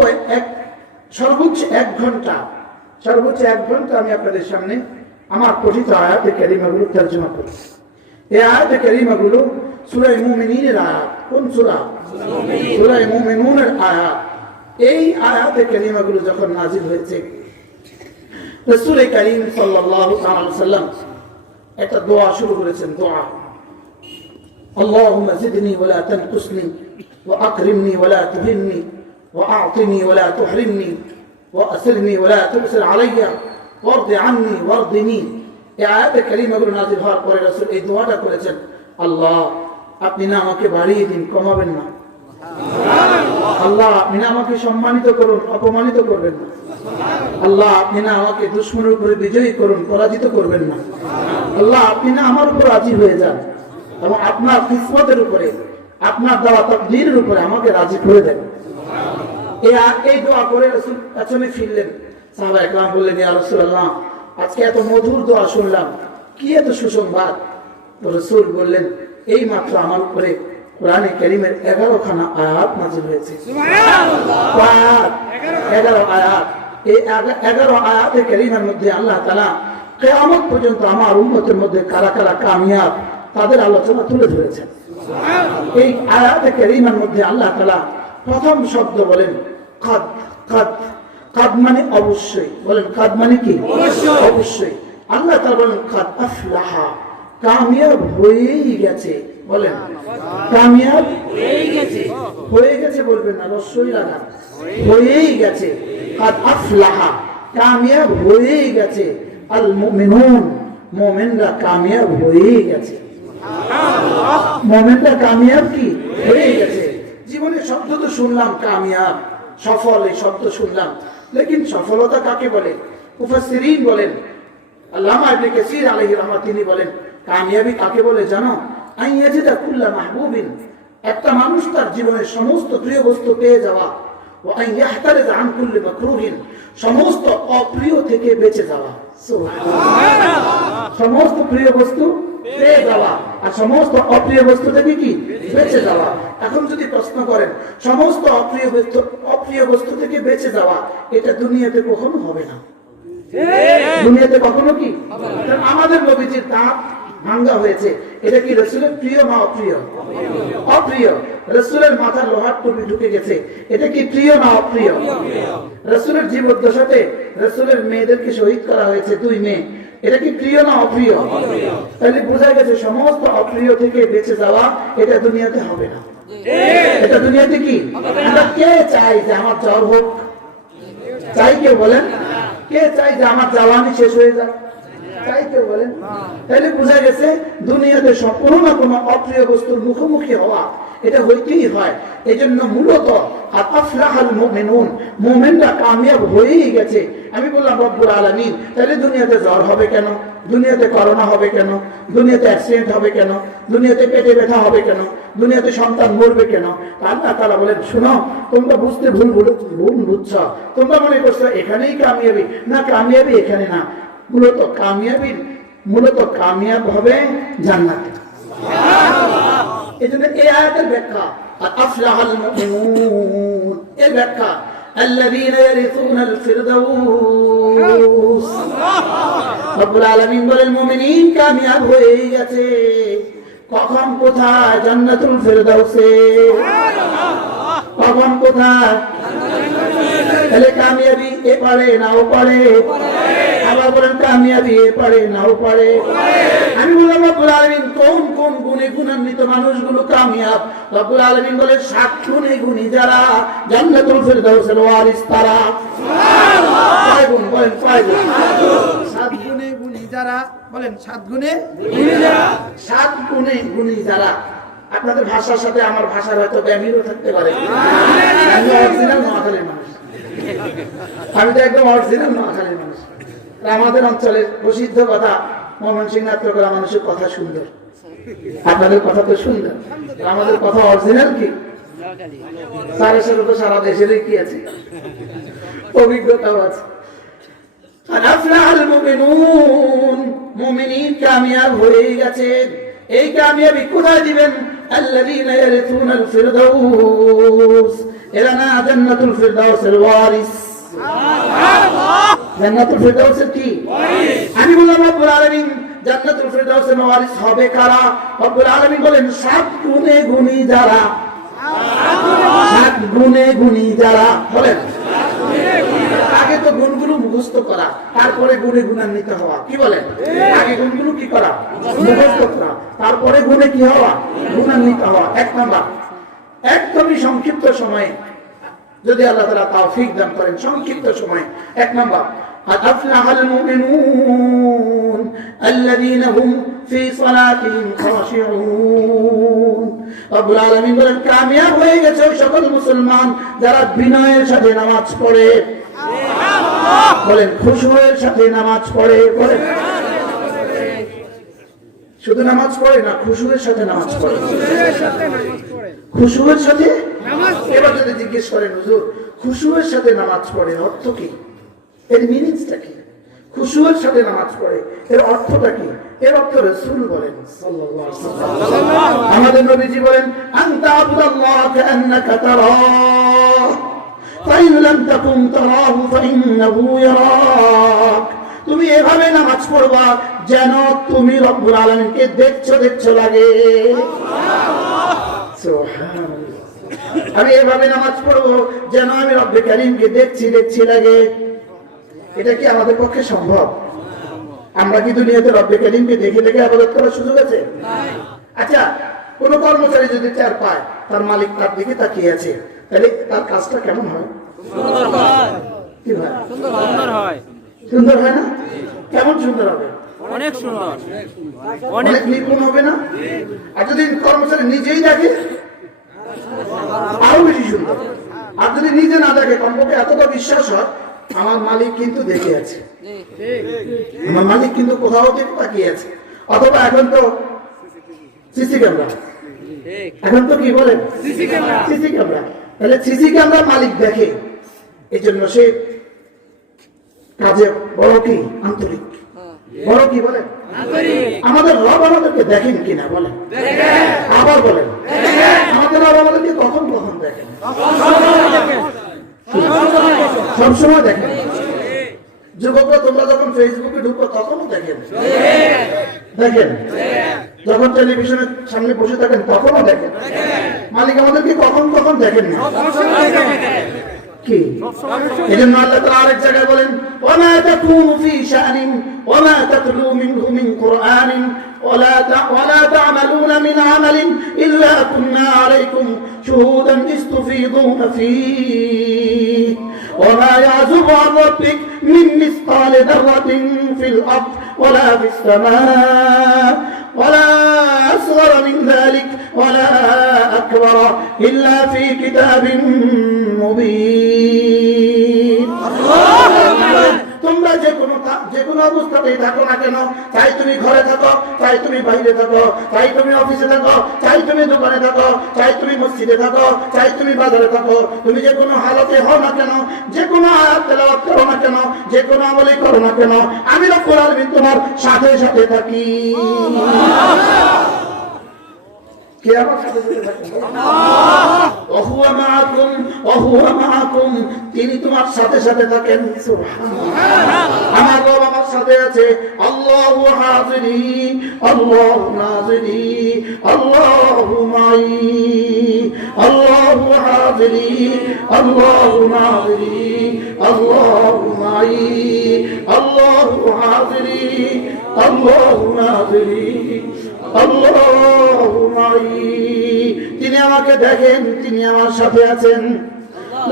সর্বোচ্চ এক ঘন্টা আমি আপনাদের সামনে আমার পঠিত আয়াতে কারিমাগুলো তরজমা করি। এই আয়াতে কারিমাগুলো সূরা মুমিনুনের আয়াত। কোন সূরা? সূরা মুমিনুনের আয়াত। এই আয়াতে কারিমাগুলো যখন নাযিল হয়েছে, রাসূল করিম সাল্লাল্লাহু আলাইহি ওয়াসাল্লাম একটা দোয়া শুরু করেছেন। দোয়া, আল্লাহুম্মা জিদনি ওয়া লা তানকুসনি ওয়া আকরিমনি ওয়া লা তুহিননি ওয়া আ'তিনি ওয়া লা তুহরিমনি ওয়া আসিরনি ওয়া লা তুসির আলাইয়া ওয়ারদি আন্নি ওয়ারদিনি। এই আয়াতে কারিমাগুলো নাযিল হওয়ার পরে রাসূল এই দোয়াটা করেছেন, আল্লাহ আপনি না আমাকে বাড়িয়ে দিন, কমাবেন না। আল্লাহ আপনি না আমাকে সম্মানিত করুন, অপমানিত করবেন না। আল্লাহ আপনি না আমাকে দুশমনের উপরে বিজয়ী করুন, পরাজিত করবেন না। আল্লাহ আপনি না আমার উপর রাজি হয়ে যান এবং আপনার কিসমতের উপরে, আপনার দেওয়া তাকদীরের উপরে আমাকে রাজি করে দেন। এই দোয়া করে রাসূল পেছনে ফিরলেন। সাহাবায়ে কেরাম বললেন, ইয়া রাসূলুল্লাহ আজকে এত মধুর দোয়া শুনলাম, কি এত সুসংবাদ? তো রাসূল বললেন, এই মাত্র আমার উপরে কোরআনে কারীমের 11খানা আয়াত নাযিল হয়েছে। সুবহানাল্লাহ, 11 আয়াত। এই 11 আয়াতে কারীমের মধ্যে আল্লাহ তাআলা কিয়ামত পর্যন্ত আমার উম্মতের মধ্যে কারা কারা কামিয়াব তাদের আলোচনা তুলে ধরেছেন। এই আয়াতে কারীমের মধ্যে আল্লাহ তাআলা প্রথম শব্দ বলেন কাদ। কাদ, কাদ মানে অবশ্যই। বলেন কাদ মানে কি? অবশ্যই। আল্লাহ তাআলা বলেন কাদ আফলাহা, কামিয়াব হয়েই গেছে। বলেন কামিয়াব হয়ে গেছে। বলবেন না, রসই লাগান, হয়েই গেছে। কাদ আফলাহা, কামিয়াব হয়েই গেছে। আল মুমিনুন, মুমিনরা কামিয়াব হয়েই গেছে। মুমিনরা কামিয়াব কি হয়ে গেছে। জীবনে শব্দ তো শুনলাম কামিয়াব, সফল, এই শব্দ শুনলাম, লেকিন সফলতা কাকে বলে? মুফাসসিরিন বলেন, আল্লামা ইবনে কাসির আলাইহির রাহমাত তিনি বলেন কামিয়াবি কাকে বলে জানো? আন ইয়াজিদা কুল্লা মাহবুবিন, একটা মানুষ তার জীবনের সমস্ত প্রিয় বস্তু পেয়ে যাওয়া। ওয়া আন ইয়াহতারিজ আন কুল্লি মাকরুহিন, সমস্ত অপ্রিয় থেকে বেঁচে যাওয়া। সুবহানাল্লাহ, সমস্ত প্রিয় বস্তু পেয়ে যাওয়া আর সমস্ত অপ্রিয় বস্তু থেকে কি বেঁচে যাওয়া। এখন যদি প্রশ্ন করেন সমস্ত অপ্রিয় বস্তু থেকে বেঁচে যাওয়া, এটা দুনিয়াতে কখনো হবে না। দুনিয়াতে কখনো কি? আমাদের নবীজির দাঁত ভাঙ্গা হয়েছে, এটা কি রাসূলের প্রিয় না অপ্রিয়? অপ্রিয়। রাসূলের মাথার লোহার টুপি ঢুকে গেছে, এটা কি প্রিয় না অপ্রিয়? রাসূলের জীবদ্দশাতে রাসূলের মেয়েদেরকে শহীদ করা হয়েছে, 2 মেয়ে, এটা কি প্রিয় না অপ্রিয়? তাহলে বোঝা গেছে সমস্ত অপ্রিয় থেকে বেঁচে যাওয়া এটা দুনিয়াতে হবে না। এটা দুনিয়াতে কি? আমরা কে চাই যে আমার জ্বর হোক? চাই কেউ? বলেন কে চাই যে আমার জওয়ানি শেষ হয়ে যাক? চাই কেউ? বলেন। তাহলে বোঝা গেছে দুনিয়াতে কোনো না কোনো অপ্রিয় বস্তুর মুখোমুখি হওয়া এটা হইতেই হয়। এই জন্য মূলত আফলাহাল মুমিনুন, মুমিনরা কামিয়াব হয়েই গেছে। আমি বললাম রব্বুল আলামিন, তাহলে দুনিয়াতে জ্বর হবে কেন? দুনিয়াতে করোনা হবে কেন? দুনিয়াতে অ্যাক্সিডেন্ট হবে কেন? দুনিয়াতে পেটে ব্যথা হবে কেন? দুনিয়াতে সন্তান মরবে কেন? আল্লাহ তাআলা বলেন, শোনো, তোমরা বুঝতে ভুল বুঝছ। তোমরা মনে করছো এখানেই কামিয়াবি, না, কামিয়াবি এখানে না। মূলত কামিয়াব হবে জান্নাতে। এই জন্য এই আয়াতের ব্যাখ্যা আফলাহাল মুমিনুন, এর ব্যাখ্যা الذين يرثون الفردوس। রব্বুল আলামিন বলেন মুমিনিন কামিয়াব হয়ে গেছে। কখন কোথায়? জান্নাতুল ফিরদাউসে। কখন কোথায়? তাহলে কামিয়াবি এ পারে না ও পারে? আবার বলেন কামিয়াবি এ পারে না ও পারে? আমি বললাম রব্বুল আলামিন কোন কোন গুণে গুণান্বিত মানুষগুলো কামিয়াব? রব্বুল আলামিন বলে 7 গুণে গুণী যারা জান্নাতুল ফিরদাউসের ওয়ারিস তারা। সুবহানাল্লাহ, 5 গুণ, বলেন 5 গুণ। 7 গুণে গুণী যারা বলেন 7 গুণে গুণী যারা। 7 গুণে গুণী যারা। আপনাদের ভাষার সাথে আমার ভাষার হয়তো ব্যামিলও থাকতে পারে। আমি অরিজিনাল নোয়াখালীর মানুষ, আমি তো একদম অরিজিনাল নোয়াখালীর মানুষ। আমাদের অঞ্চলের প্রসিদ্ধ কথা, ময়মনসিংহ নাট্যকলা মানুষের কথা সুন্দর, আপনাদের কথা তো সুন্দর, আমাদের কথা অরিজিনাল কি সারা সারা তো সারা দেশেরই কি আছে, অভিজ্ঞতাও আছে। মুমিনিন কামিয়াব হয়ে গেছেন। এই কামিয়াবি কোথায় দিবেন? আল্লাযীনা ইয়ারিসুনাল ফিরদাউস, এরা না জান্নাতুল ফিরদাউসের ওয়ারিস। জান্নাতুল ফিরদাউসের কি ওয়ারিস? আমি বললাম রব্বুল আলামিন জান্নাতুল ফিরদাউসের ওয়ারিস হবে কারা? রব্বুল আলামিন বলেন 7 গুণে গুণী যারা। 7 গুণে গুণী যারা। বলেন আগে তো গুণগুলো মুখস্থ করা, তারপরে গুণে গুণান্বিত হওয়া। কি বলেন? আগে গুণগুলো কি করা? মুখস্থ করা, তারপরে গুণে কি হওয়া? গুণান্বিত হওয়া। 1 নাম্বার, একদমই সংক্ষিপ্ত সময়ে যদি আল্লাহ তাআলা তৌফিক দান করেন, সংক্ষিপ্ত সময়ে 1 নাম্বার, আফলাহাল মুমিনুন আল্লাযীনা হুম ফি সালাতিহিম খাশিউন। রব্বুল আলামিন বলেন কামিয়াব হয়ে গেছে ওই সকল মুসলমান যারা বিনয়ের সাথে নামাজ পড়ে। বলেন খুশুয়ের সাথে নামাজ পড়ে। বলেন শুধু নামাজ পড়ে না, খুশুয়ের সাথে নামাজ পড়ে। খুশুয়ের সাথে নামাজ। এবার যদি জিজ্ঞেস করেন হুজুর খুশুয়ের সাথে নামাজ পড়ে অর্থ কি, এর মিনিংসটা কি? খুশুয়ের সাথে নামাজ পড়ে এর অর্থটা কি? এর অর্থ রাসূল বলেন সাল্লাল্লাহু আলাইহি ওয়াসাল্লাম, আমাদের নবীজি বলেন আনতা আবুদাল্লাহ কান্নাকা তারাহ ফাইন লাম তাকুন তারাহু ফাইন্নাহু ইয়ারাক। তুমি এভাবে নামাজ পড়বা যেন তুমি রব্বুল আলামিনকে দেখছো লাগে। সুবহানাল্লাহ। আমি এভাবে নামাজ পড়বো যেন আমি রব্বে কারীমকে দেখছি লাগে। এটা কি আমাদের পক্ষে সম্ভব? আমরা কি দুনিয়াতে রব্বে কারীমকে দেখে ইবাদত করার সুযোগ আছে? আচ্ছা, কোন কর্মচারী যদি চার পায়, তার মালিক তার দিকে তাকিয়ে আছে, তাহলে তার কাজটা কেমন হয়? সুন্দর হয়। কি ভাই? সুন্দর হয়। সুন্দর হয় না? কেমন সুন্দর হবে? অনেক সুন্দর, অনেক নিপুণ হবে না? আর যদি কর্মচারী নিজেই দেখে আরো বেশি সুন্দর। আর যদি নিজে না দেখে, কমপক্ষে এতটা বিশ্বাস হয় আমার মালিক কিন্তু দেখে আছে, আমার মালিক কিন্তু কোথাও থেকে তাকিয়ে আছে। অথবা এখন তো সিসি ক্যামেরা, এখন তো কি বলেন সিসি ক্যামেরা, তাহলে সিসি ক্যামেরা মালিক দেখে, এই জন্য সে কাজে বড় কি আন্তরিক, বড় কি বলেন আমাদের রব আমাদেরকে দেখেন কিনা বলেন, আবার বলেন আমাদের রব আমাদেরকে কখন কখন দেখেন? সবসময় দেখেন। যুবকরা তোমরা যখন ফেসবুকে ঢুকো তখনও দেখেন, যখন টেলিভিশনের সামনে বসে থাকেন তখনও দেখেন। মালিক আমাদেরকে কখন কখন দেখেন না কি? এজন্য আল্লাহ তাআলা আরেক জায়গায় বলেন ওয়ামা তাকুনু ফি শা'নিন ওয়ামা তাতলু মিনহু মিন কুরআনিন ওয়ালা তা'মালুনা মিন আমালিন ইল্লা কুননা আলাইকুম শুহুদান ইস্তুফিদুনা ফীহি ওয়ামা ইয়াযুবু আন রাব্বিক মিন মিসকালি দাররাতিন ফিল আরদ ওয়ালা ফিস সামা' ওয়ালা আসগara মিন যালিক ওয়ালা আকবারা ইল্লা ফি কিতাবিন মুবিন। তোমরা যে কোনো অবস্থাতেই থাকো না কেন, চাই তুমি ঘরে থাকো, চাই তুমি বাইরে থাকো, চাই তুমি অফিসে থাকো, চাই তুমি দোকানে থাকো, চাই তুমি মসজিদে থাকো, চাই তুমি বাজারে থাকো, তুমি যে কোনো হালতে হও না কেন, যে কোনো আয়াত তেলাওয়াত করো না কেন, যে কোনো আমলই করো না কেন, আমি রব্বুল আলামিন তোমার সাথে সাথে থাকি। কে আমার সাথে সাথে থাকেন? ওহুয়া মাআকুম ওহুয়া মাআকুম, তিনি তোমার সাথে সাথে থাকেন। সুবহানাল্লাহ। আমার রব আমার সাথে আছে। আল্লাহু হাযিরি আল্লাহু নাযিরি আল্লাহু মাই, আল্লাহু হাযিরি আল্লাহু নাযিরি আল্লাহু মাই, আল্লাহু হাযিরি আল্লাহু নাযিরি আল্লাহু মাই। তিনি আমাকে দেখেন, তিনি আমার সাথে আছেন।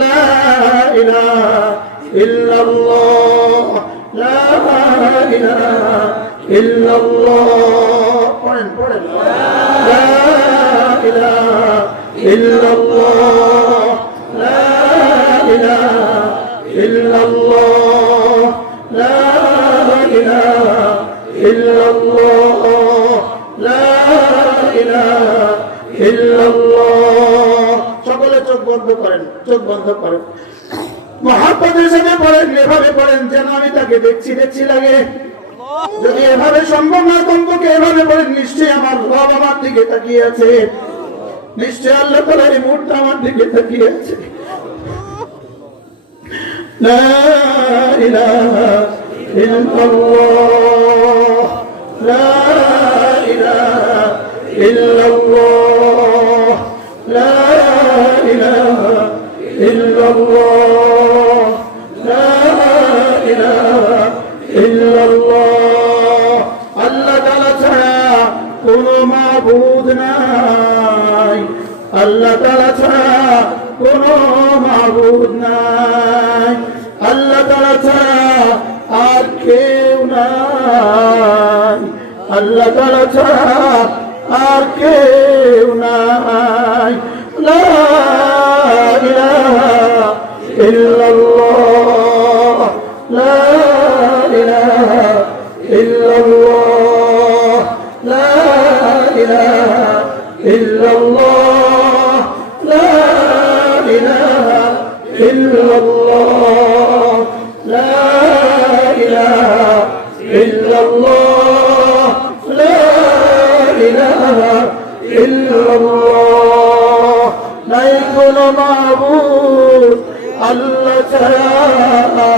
লা ইলাহা ইল্লাল্লাহ লা ইলাহা ইল্লাল্লাহ পড়েন পড়েন লা ইলাহা ইল্লাল্লাহ লা ইলাহা ইল্লাল্লাহ লা ইলাহা ইল্লাল্লাহ লা ইলাহা ইল্লাল্লাহ সকলে চোখ বন্ধ করেন চোখ বন্ধ করেন মহাব্বতের সাথে পড়েন এভাবে পড়েন যেন আমি তাকে দেখছি দেখছি লাগে যদি এভাবে সম্ভব না কমপক্ষে এভাবে পড়েন নিশ্চয়ই আমার রব আমার দিকে তাকিয়ে আছে নিশ্চয় আল্লাহ তাআলা এই মুহূর্তে আমার দিকে তাকিয়ে আছে লা ইলাহা ইল্লাল্লাহ লা ইলাহা ইল্লাল্লাহ লা ইলাহা ইল্লাল্লাহ লা ইলাহা ইল্লাল্লাহ আল্লাহ তাআলা ছাড়া কোনো মাবুদ নাই আল্লাহ তাআলা ছাড়া কোনো মাবুদ নাই আল্লাহ তাআলা ছাড়া আর কেউ নাই আল্লাহ তাআলা ছাড়া আর কেউ নাই লা ইলাহা ইল্লাল্লাহ লা ইলাহা ইল্লাল্লাহ লা ইলাহা ইল্লাল্লাহ লা ইলাহা ইল্লাল্লাহ লা ইলাহা ইল্লাল্লাহ লা ইলাহা ইল্লাল্লাহ নাই কোনো মাবুদ আল্লাহ ছাড়া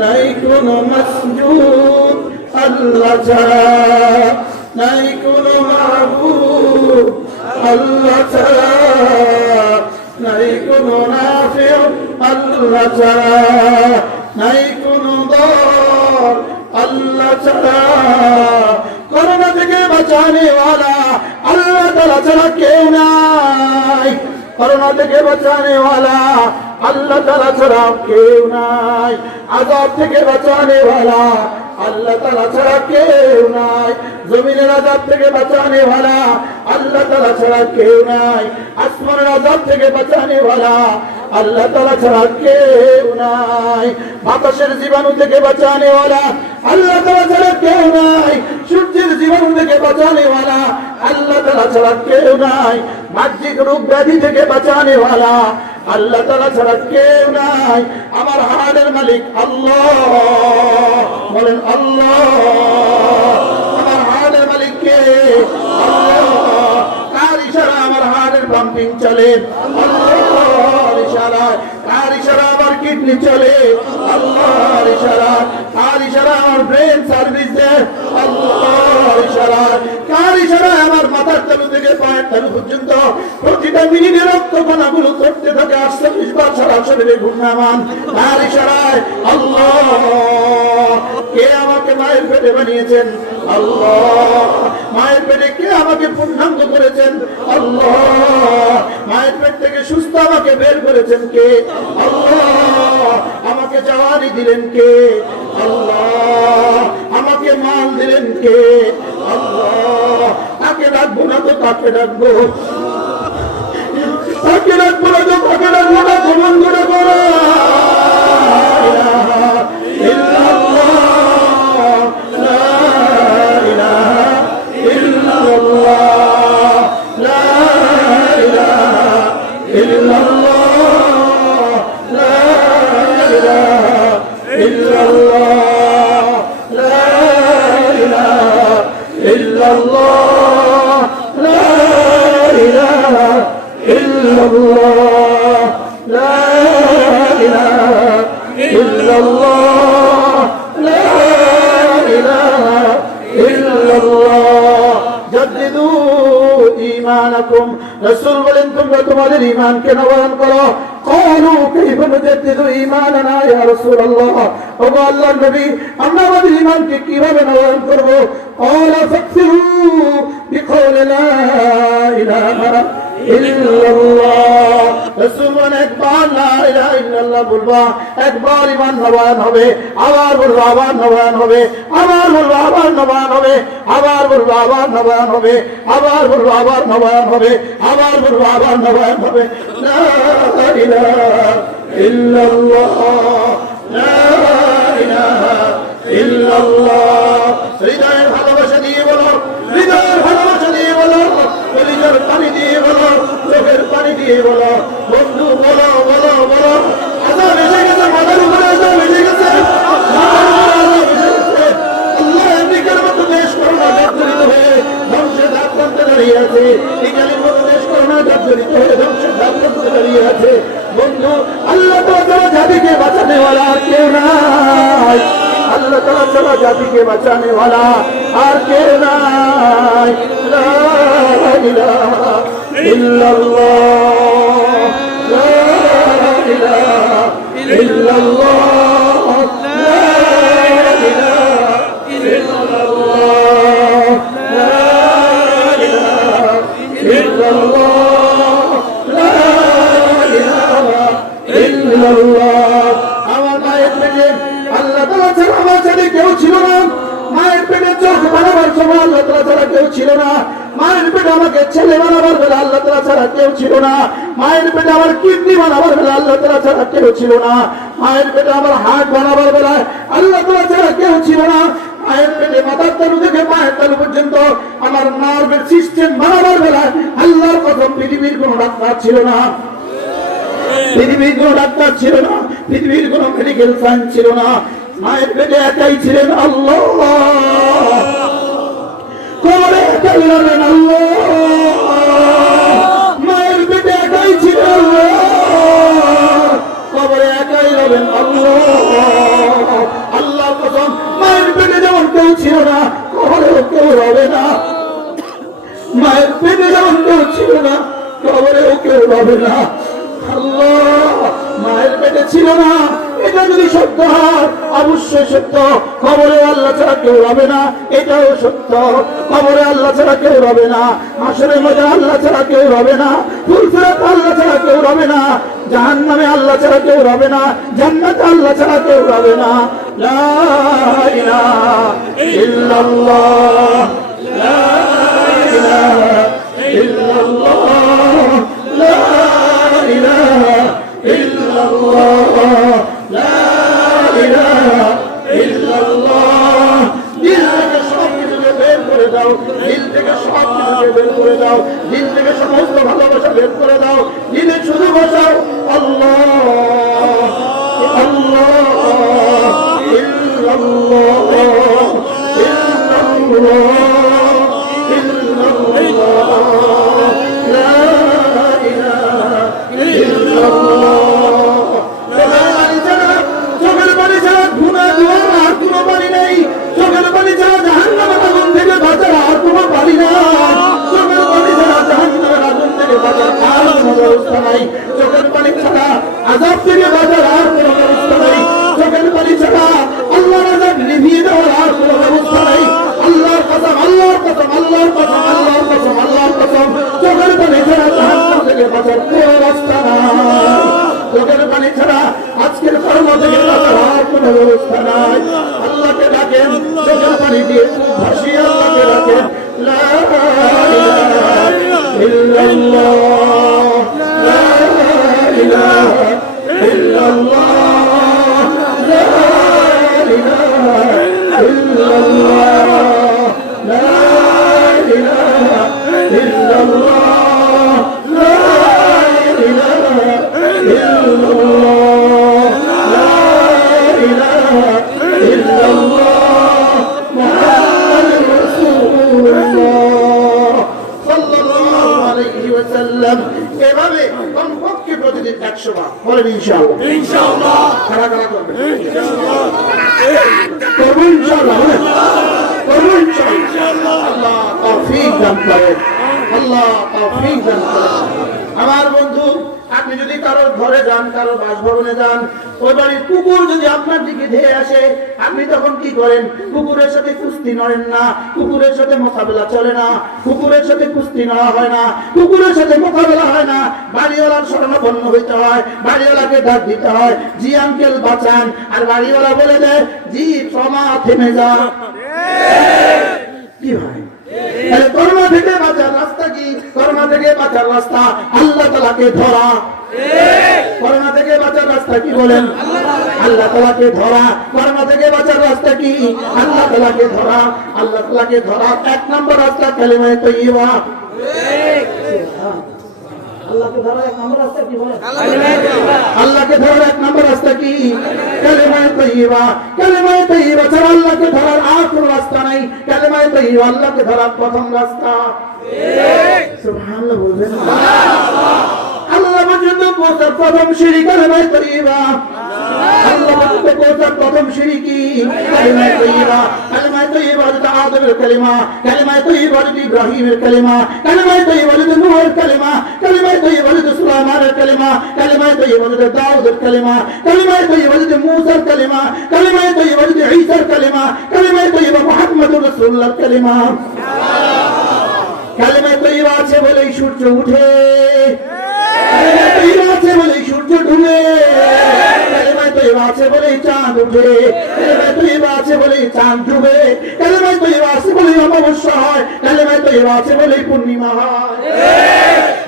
নাই কোনো মাসজুদ আল্লাহ ছাড়া নাই কোনো মাবুদ আল্লাহ ছাড়া নাই কোনো নাফিউ আল্লাহ ছাড়া নাই কোনো দর আল্লাহ ছাড়া করোনা থেকে বাঁচানে ওয়ালা আল্লাহ তাআলা ছাড়া কেউ নাই করোনা থেকে বাঁচানে ওয়ালা আল্লাহ তাআলা ছাড়া কেউ নাই আযাব থেকে বাঁচানে ওয়ালা আল্লাহ তাআলা ছাড়া কেউ নাই জমিনের আযাব থেকে বাঁচানে ওয়ালা আল্লাহ তাআলা ছাড়া কেউ নাই আসমানের আযাব থেকে বাঁচানে ওয়ালা আল্লাহ তাআলা ছাড়া কেউ নাই বাতাসের জীবাণু থেকে বাঁচানে ওয়ালা আল্লাহ তাআলা ছাড়া কেউ নাই সূর্যের জীবাণু থেকে বাঁচানে ওয়ালা আল্লাহ তাআলা ছাড়া কেউ নাই বাহ্যিক রোগ ব্যাধি থেকে বাঁচানে ওয়ালা আল্লাহ তাআলা ছাড়া কেউ নাই আমার হাড়ের মালিক আল্লাহ বলেন আল্লাহ আমার হাড়ের মালিক কে আল্লাহ কার ইশারা আমার হাড়ের পাম্পিং চলে আল্লাহর ইশারায় কার ইশারা আমার কিডনি চলে আল্লাহর ইশারায় কার ইশারা আমার ব্রেন সার্ভিস দেয় আল্লাহর ইশারায় কার ইশারায় আমার মাথার তালু থেকে পায়ের তালু পর্যন্ত প্রতিটা মিনিটে রক্ত কণাগুলো করতে থাকে 48 বার সারা শরীরে ঘূর্ণায়মান কার ইশারায় আল্লাহ কে আমাকে মায়ের পেটে বানিয়েছেন আল্লাহ মায়ের পেটে কে আমাকে পূর্ণাঙ্গ করেছেন আল্লাহ মায়ের পেট থেকে সুস্থ আমাকে বের করেছেন কে আল্লাহ আমাকে জওয়ানি দিলেন কে আল্লাহ আমাকে মাল দিলেন কে আল্লাহ তাকে ডাকবো না তো তাকে ডাকবো তাকে ডাকবো না তো তাকে ডাকবো না কমন করে করো রসুল বলেন তোমরা তোমাদের ঈমানকে নবায়ন করো قالوا كيف نجدد ঈমানানা ইয়া রাসূলুল্লাহ ও আল্লাহর নবী আমরা আমাদের ঈমানকে কিভাবে নবায়ন করব قال فاكثروا بقول لا اله ইল্লাল্লাহ। রাসূল বলেন একবার লা ইলাহা ইল্লাল্লাহ বলবা, একবার ঈমান নবায়ন হবে, আবার বলবা আবার নবায়ন হবে, আবার বলবা আবার নবায়ন হবে, আবার বলবা আবার নবায়ন হবে, আবার বলবা আবার নবায়ন হবে, আবার বলবা আবার নবায়ন হবে। লা ইলাহা ইল্লাল্লাহ, লা ইলাহা ইল্লাল্লাহ। হৃদয়ের ভালোবাসা দিয়ে বলো, হৃদয়ের ভালোবাসা দিয়ে বলো, কলিজার পানি দিয়ে বলো, চোখের পানি দিয়ে বলো, বন্ধু বলো বলো বলো। আযাব এসে গেছে, মাথার উপরে আযাব এসে গেছে, মাথার উপরে আযাব এসে গেছে। আল্লাহ আমেরিকার মতো দেশ করোনা জর্জরিত হয়ে ধ্বংসের ধাপ প্রান্তে দাঁড়িয়ে আছে, ইটালির মতো দেশ করোনা জর্জরিত হয়ে ধ্বংসের ধাপ প্রান্তে দাঁড়িয়ে আছে। বন্ধু, আল্লাহ তাআলা জাতিকে বাঁচানে ওয়ালা আর কেউ নাই, আল্লাহ তাআলা জাতিকে বাঁচানে ওয়ালা আর কেউ নাই। লা ইলাহা ইল্লাল্লাহ, লা ইলাহা ইল্লাল্লাহ, লা ইলাহা ইল্লাল্লাহ, লা ইলাহা ইল্লাল্লাহ, লা ইলাহা ইল্লাল্লাহ। আমার মায়ের পেটে আল্লাহ তাআলা ছাড়া আমার সাথে কেউ ছিল না, মায়ের পেটে চোখ বানাবার সময় আল্লাহ তাআলা ছাড়া কেউ ছিল না, মায়ের পেটে আমাকে ছেলে বানাবার বেলা আল্লাহ তাআলা ছাড়া কেউ ছিল না, মায়ের পেটে আমার কিডনি বানাবার বেলা আল্লাহ তাআলা ছাড়া কেউ ছিল না, মায়ের পেটে আমার হার্ট বানাবার বেলা আল্লাহ তাআলা ছাড়া কেউ ছিল না, মায়ের পেটে মাথার তালু থেকে পায়ের তালু পর্যন্ত আমার নার্ভের সিস্টেম বানাবার বেলা আল্লাহর কসম পৃথিবীর কোনো ডাক্তার ছিল না, পৃথিবীর কোনো ডাক্তার ছিল না, পৃথিবীর কোনো মেডিকেল সায়েন্স ছিল না। মায়ের পেটে একাই ছিলেন আল্লাহ, কবরে একাই রবেন আল্লাহ, মায়ের পেটে একাই ছিলেন আল্লাহ, কবরে একাই রবেন আল্লাহ। আল্লাহ কসম, মায়ের পেটে যেমন কেউ ছিল না, কবরেও কেউ রবে না, মায়ের পেটে যেমন কেউ ছিল না, কবরেও কেউ রবে না। আল্লাহ মায়ের পেটে ছিল না, এটা যদি সত্য হয় অবশ্যই সত্য, কবরে আল্লাহ ছাড়া কেউ রবে না, এটাও সত্য, কবরে আল্লাহ ছাড়া কেউ রবে না, হাশরের মধ্যে আল্লাহ ছাড়া কেউ রবে না, ফুলসিরাতে আল্লাহ ছাড়া কেউ রবে না, জাহান্নামে আল্লাহ ছাড়া কেউ রবে না, জান্নাতে আল্লাহ ছাড়া কেউ রবে না। লা ইলাহা ইল্লাল্লাহ, লা ইলাহা ইল্লাল্লাহ, লা ইলাহা ইল্লাল্লাহ, লা ইলাহা ইল্লাল্লাহ। দিল থেকে সব কিছুকে বের করে দাও, দিল থেকে সব কিছুকে বের করে দাও, দিল থেকে সমস্ত ভালোবাসা বের করে দাও, দিলে শুধু বসাও আল্লাহ আল্লাহ ইল্লাল্লাহ ইল্লাল্লাহ ইল্লাল্লাহ, লা ইলাহা ইল্লাল্লাহ। চোখের পানি ছাড়া গুনাহ ধোয়ার আর কোনো পানি নেই, চোখের পানি ছাড়া জাহান্নামের আগুন থেকে বাঁচার আর কোনো পানি নাই, চোখের পানি ছাড়া জাহান্নামের আগুন থেকে বাঁচার আর কোনো ব্যবস্থা নাই, চোখের পানি ছাড়া আযাব থেকে বাঁচার আর কোনো ব্যবস্থা নাই, চোখের পানি ছাড়া আল্লাহর আযাব নিভিয়ে দেওয়ার আর কোনো ব্যবস্থা নাই। আল্লাহর কসম, আল্লাহর কসম, আল্লাহর কসম, আল্লাহর কসম, আল্লাহর কসম, চোখের পানি ছাড়া জাহান্নাম থেকে বাঁচার কোনো রাস্তা নাই, চোখের পানি ছাড়া আজকের কর্ম থেকে বাঁচার আর কোনো ব্যবস্থা নাই। আল্লাহকে ডাকেন, চোখের পানি দিয়ে ভাসিয়ে আল্লাহকে ডাকেন। লা ইলাহা ইল্লাল্লাহ, লা ইলাহা ইল্লাল্লাহ, লা ইলাহা ইল্লাল্লাহ, লা ইলাহা ইল্লাল্লাহ, লা ইলাহা ইল্লাল্লাহ, লা ইলাহা ইল্লাল্লাহ, মুহাম্মাদুর রাসূলুল্লাহ সাল্লাল্লাহু আলাইহি ওয়াসাল্লাম। এভাবে কমপক্ষে প্রতিদিন 100 বার বলেন ইনশাআল্লাহ, ইনশাআল্লাহ। কারা কারা করবেন ইনশাআল্লাহ, করব ইনশাআল্লাহ, করব ইনশাআল্লাহ। আল্লাহ তৌফিক দান করেন। আল্লাহ তৌফিক দান করেন। আমার বন্ধু, আপনি যদি কারোর ঘরে যান, কারোর বাসভবনে যান, ওই বাড়ির কুকুর যদি আপনার দিকে ধেয়ে আসে, আপনি তখন কি করেন? কুকুরের সাথে কুস্তি নড়েন না, কুকুরের সাথে মোকাবেলা চলে না, কুকুরের সাথে কুস্তি নড়া হয় না, কুকুরের সাথে মোকাবেলা হয় না। বাড়িওয়ালার শরণাপন্ন হইতে হয়, বাড়িওয়ালাকে ডাক দিতে হয়, জি আঙ্কেল বাঁচান। আর বাড়িওয়ালা বলে দেয়, জি ট্রমা, থেমে যা। কি ভাই, করোনা থেকে বাঁচার রাস্তা কি? করোনা থেকে বাঁচার রাস্তা আল্লাহ তাআলাকে ধরা। করোনা থেকে বাঁচার রাস্তা কি বলেন? আল্লাহ তাআলাকে ধরা। করোনা থেকে বাঁচার রাস্তা কি? আল্লাহ তাআলাকে ধরা। আল্লাহ তাআলাকে ধরা এক নম্বর রাস্তা কালিমায়ে তাইয়্যিবা। আল্লাহকে ধরার এক নম্বর রাস্তা কি বলেন? আল্লাহকে ধরার এক নম্বর রাস্তা কি? কালিমায়ে তাইয়্যিবা। কালিমায়ে তাইয়্যিবা ছাড়া আল্লাহকে ধরার আর কোনো রাস্তা নাই। কালিমায়ে তাইয়্যিবা আল্লাহকে ধরার প্রথম রাস্তা। সুবহানাল্লাহ বলবেন। আল্লাহ পর্যন্ত পৌঁছার প্রথম সিঁড়ি কালিমায়ে তাইয়্যিবা। আল্লাহ পর্যন্ত পৌঁছার প্রথম সিঁড়ি কি? কালিমায়ে তাইয়্যিবা। কালিমায়ে তাইয়্যিবা হযরত আদমের কালিমা, কালিমায়ে তাইয়্যিবা হযরত ইব্রাহিমের কালিমা, কালিমায়ে তাইয়্যিবা হযরত নূহের কালিমা, কালিমায়ে তাইয়্যিবা হযরত সুলাইমানের কালিমা, কালিমায়ে তাইয়্যিবা হযরত দাউদের কালিমা, কালিমায়ে তাইয়্যিবা হযরত মূসার কালিমা, কালিমায়ে তাইয়্যিবা হযরত ঈসার কালিমা, কালিমায়ে তাইয়্যিবা মুহাম্মদুর রাসূলুল্লাহর কালিমা। কালিমায়ে তাইয়্যিবা আছে বলেই সূর্য উঠে, কালিমায়ে তাইয়্যিবা আছে বলেই সূর্য ডুবে, কালিমায়ে তাইয়্যিবা আছে বলেই চাঁদ উঠে, কালিমায়ে তাইয়্যিবা আছে বলেই চাঁদ ডুবে, কালিমায়ে তাইয়্যিবা আছে বলেই অমাবস্যা হয়, কালিমায়ে তাইয়্যিবা আছে বলেই পূর্ণিমা হয়,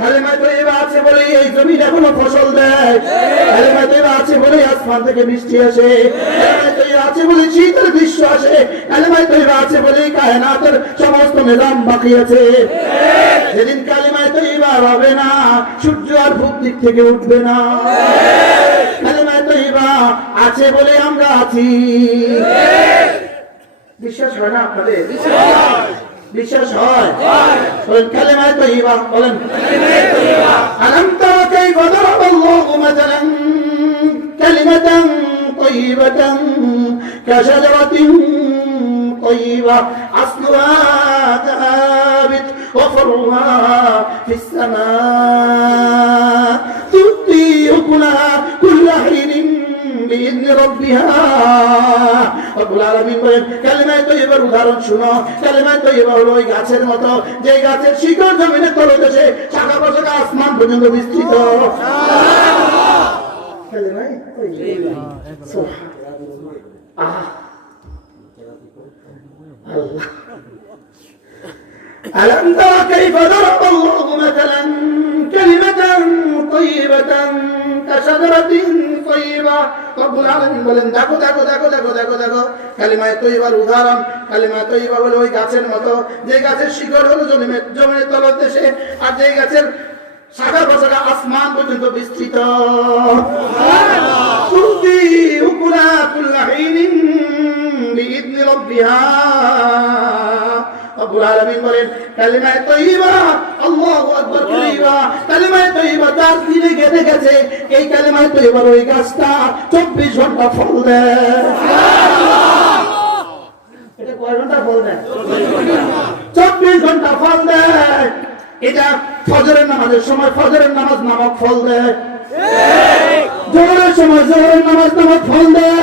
কালিমায়ে তাইয়্যিবা আছে বলেই এই জমিন এখনো ফসল দেয়, কালিমায়ে তাইয়্যিবা আছে বলেই আসমান থেকে বৃষ্টি আসে, কালিমায়ে তাইয়্যিবা আছে বলেই শীতের গ্রীষ্ম আসে, কালিমায়ে তাইয়্যিবা আছে বলেই কায়নাতের সমস্ত নিজাম বাকি আছে। যেদিন কালিমায়ে তাইয়্যিবা হবে না, সূর্য আর পূব দিক থেকে উঠবে না। কালিমায়ে তাইয়্যিবা আছে বলে আমরা আছি। বিশ্বাস হয় না আপনাদের? বিশ্বাস হয়? বলেন কালিমায়ে তাইয়্যিবা, বলেন আলাম তারা কাইফা দারাবাল্লাহু মাসালান কালিমাতান তাইয়্যিবাতান কাশাজারাতিন طيبة أصلها ثابت وفرعها في السماء تؤتي أكلها كل حين بإذن ربها رب العالمين বলেন কালিমায়ে তাইয়্যিবার উদাহরণ শুনো। কালিমায়ে তাইয়্যিবা হলো ওই গাছের মতো, যে গাছের শিকড় জমিনের তলদেশে, শাখা প্রশাখা আসমান পর্যন্ত বিস্তৃত। কালিমায়ে তাইয়্যিবা, সুবহানাল্লাহ। ألم تر كيف ضرب الله مثلا كلمة طيبة كشجرة طيبة رب العالمين বলেন দেখো দেখো দেখো দেখো দেখো দেখো কালিমায়ে তাইয়্যিবার উদাহরণ। কালিমায়ে তাইয়্যিবা হলো ওই গাছের মতো, যে গাছের শিকড় হলো জমিনের তলদেশে, আর যে গাছের শাখা প্রশাখা আসমান পর্যন্ত বিস্তৃত। তুতি উকুলা কুল্লা হিনিন বিইذن রব্বিহা। রব্বুল আলামিন বলেন কালিমায়ে তাইয়্যিবা, আল্লাহু আকবার কালিমা, কালিমায়ে তাইয়্যিবা যার দিলে গেঁথে গেছে, এই কালিমায়ে তাইয়্যিবার ওই গাছটা 24 ঘন্টা ফল দেয়। এটা কয় ঘন্টা ফল দেয়? 24 ঘন্টা ফল দেয়। এটা ফজরের নামাজের সময় ফজরের নামাজ নামক ফল দেয়, জোহরের সময় জোহরের নামাজ নামক ফল দেয়,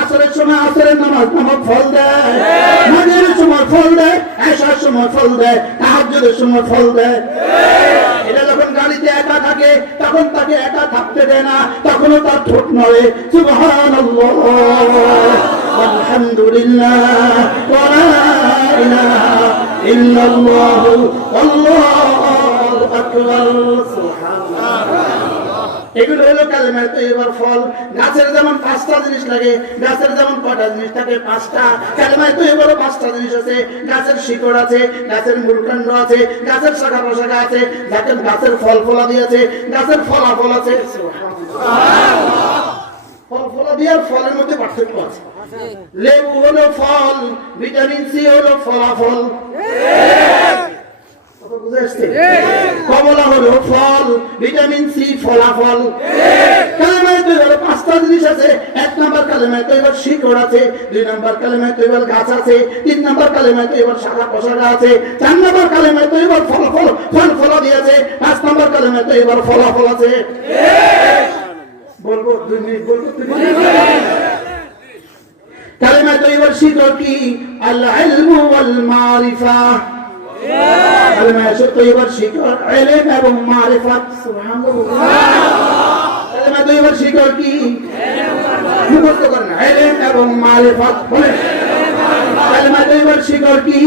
আসরের সময় আসরের নামাজ নামক ফল দেয়, মাগরিবের সময় ফল দেয়, এশার সময় ফল দেয়, তাহাজ্জুদের সময় ফল দেয়। এটা যখন গাড়িতে একা থাকে তখন তাকে একা থাকতে দেয় না, তখনও তার ঠোঁট নড়ে। সুবহানাল্লাহ আলহামদুলিল্লাহ ওয়া লা ইলাহা ইল্লাল্লাহ আল্লাহু আকবার। সুবহানাল্লাহ। এগুলো হলো কালিমায়ে তাইয়্যিবার ফল। গাছের যেমন 5টা জিনিস লাগে, গাছের যেমন কয়টা জিনিস থাকে? 5টা। কালিমায়ে তাইয়্যিবারও 5টা জিনিস আছে। গাছের শিকড় আছে, গাছের মূলকাণ্ড আছে, গাছের শাখা প্রশাখা আছে, গাছের ফল ফলাদি আছে, গাছের ফলাফল আছে। সুবহানাল্লাহ। ফল ফলাদি আর ফলের মধ্যে পার্থক্য আছে। লেবু হলো ফল, ভিটামিন সি হলো ফলাফল। কমলা হলো ফল, ভিটামিন সি ফলাফল। কালিমায়ে তাইয়্যিবার 5টা জিনিস আছে। এক নাম্বার কালেমায় তৈবার শিকড় আছে, 2 নম্বর কালেমায় তৈবার গাছ আছে, 3 নম্বর কালেমায় তৈবার শাখা প্রশাখা আছে, 4 নম্বর কালেমায় তৈবার ফল ফলাদি আছে, 5 নম্বর কালেমায় তৈবার ফলাফল আছে। বলবো 2 মিনিট বলবো, 2 মিনিট। কালেমায় তৈবার শিকড় কি? আল ইলমু ওয়াল মারিফা। কালেমায় তৈবার শিকড় ইলম এবং মারিফাত। সুবহানাল্লাহ। কালেমায় তৈবার শিকড় কি? মুখস্থ করেন, ইলম এবং মারিফাত। বলেন কালেমায় তৈবার শিকড় কি?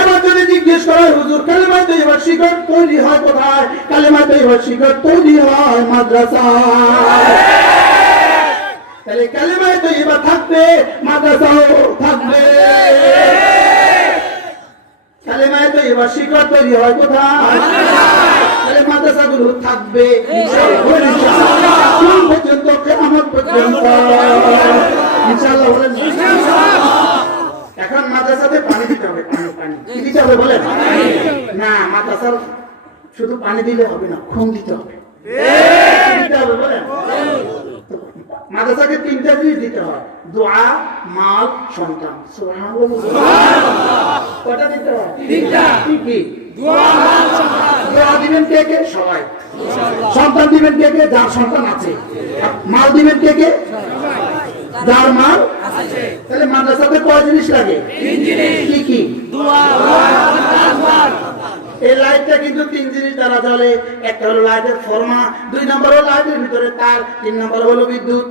এবার যদি জিজ্ঞেস করা হয় হুজুর কালেমায় তৈবার শিকড় তৈরি হয় কোথায়? কালেমায় তৈবার শিকড় তৈরি হয় মাদ্রাসায়। তাহলে কালেমায় তৈবা থাকবে, মাদ্রাসাও থাকবে। কালেমায় তৈবা শিকড় তৈরি হয় কোথায়? তাহলে মাদ্রাসাগুলো থাকবে ইনশাআল্লাহ কোন পর্যন্ত? কিয়ামত পর্যন্ত ইনশাআল্লাহ। বলেন এখন মাদ্রাসাতে পানি দিতে হবে, পানি কি দিতে হবে বলেন? না, মাদ্রাসার শুধু পানি দিলে হবে না, খুন দিতে হবে। দিতে হবে বলেন। মাদ্রাসাকে 3টা জিনিস দিতে হয়, দোয়া, মাল, সন্তান। সুবহানাল্লাহ। কয়টা দিতে হয়? 3টা। কি? দোয়া, মাল, সন্তান। দোয়া দিবেন কে কে? সবাই। সন্তান দিবেন কে কে? যার সন্তান আছে। মাল দিবেন কে কে? যার মাল আছে। তাহলে মাদ্রাসাতে কয় জিনিস লাগে? 3 জিনিস। কি? দোয়া, মাল। এই লাইটটা কিন্তু 3 জিনিস দ্বারা জ্বলে। একটা হলো লাইটের ফর্মা, 2 নম্বর হলো লাইটের ভিতরে তার, 3 নম্বর হলো বিদ্যুৎ।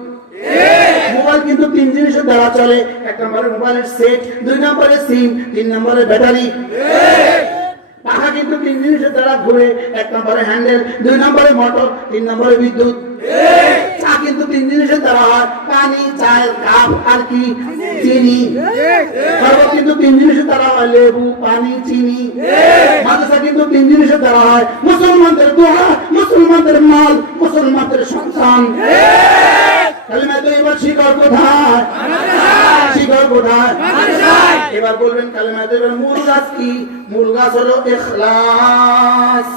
মোবাইল কিন্তু 3 জিনিসের দ্বারা চলে। 1 নম্বরে মোবাইলের সেট, 2 নম্বরে সিম, 3 নম্বরে ব্যাটারি। পাখা কিন্তু 3 জিনিসের দ্বারা ঘুরে। 1 নম্বরে হ্যান্ডেল, 2 নম্বরে মোটর, 3 নম্বরে বিদ্যুৎ। চা কিন্তু 3 জিনিসের দ্বারা হয়, পানি, চাল, কাপ আর কি? চিনি। শরবত কিন্তু 3 জিনিসের দ্বারা হয়, লেবু, পানি, চিনি। মাদ্রাসা কিন্তু 3 জিনিসের দ্বারা হয়, মুসলমানদের দোয়া, মুসলমানদের মাল, মুসলমানদের সন্তান। কালেমায় তৈবার শিকড় কোথায়? শিকড় কোথায়? এবার বলবেন কালেমায় তৈবার মূল গাছ কি? মূল গাছ হলো ইখলাস।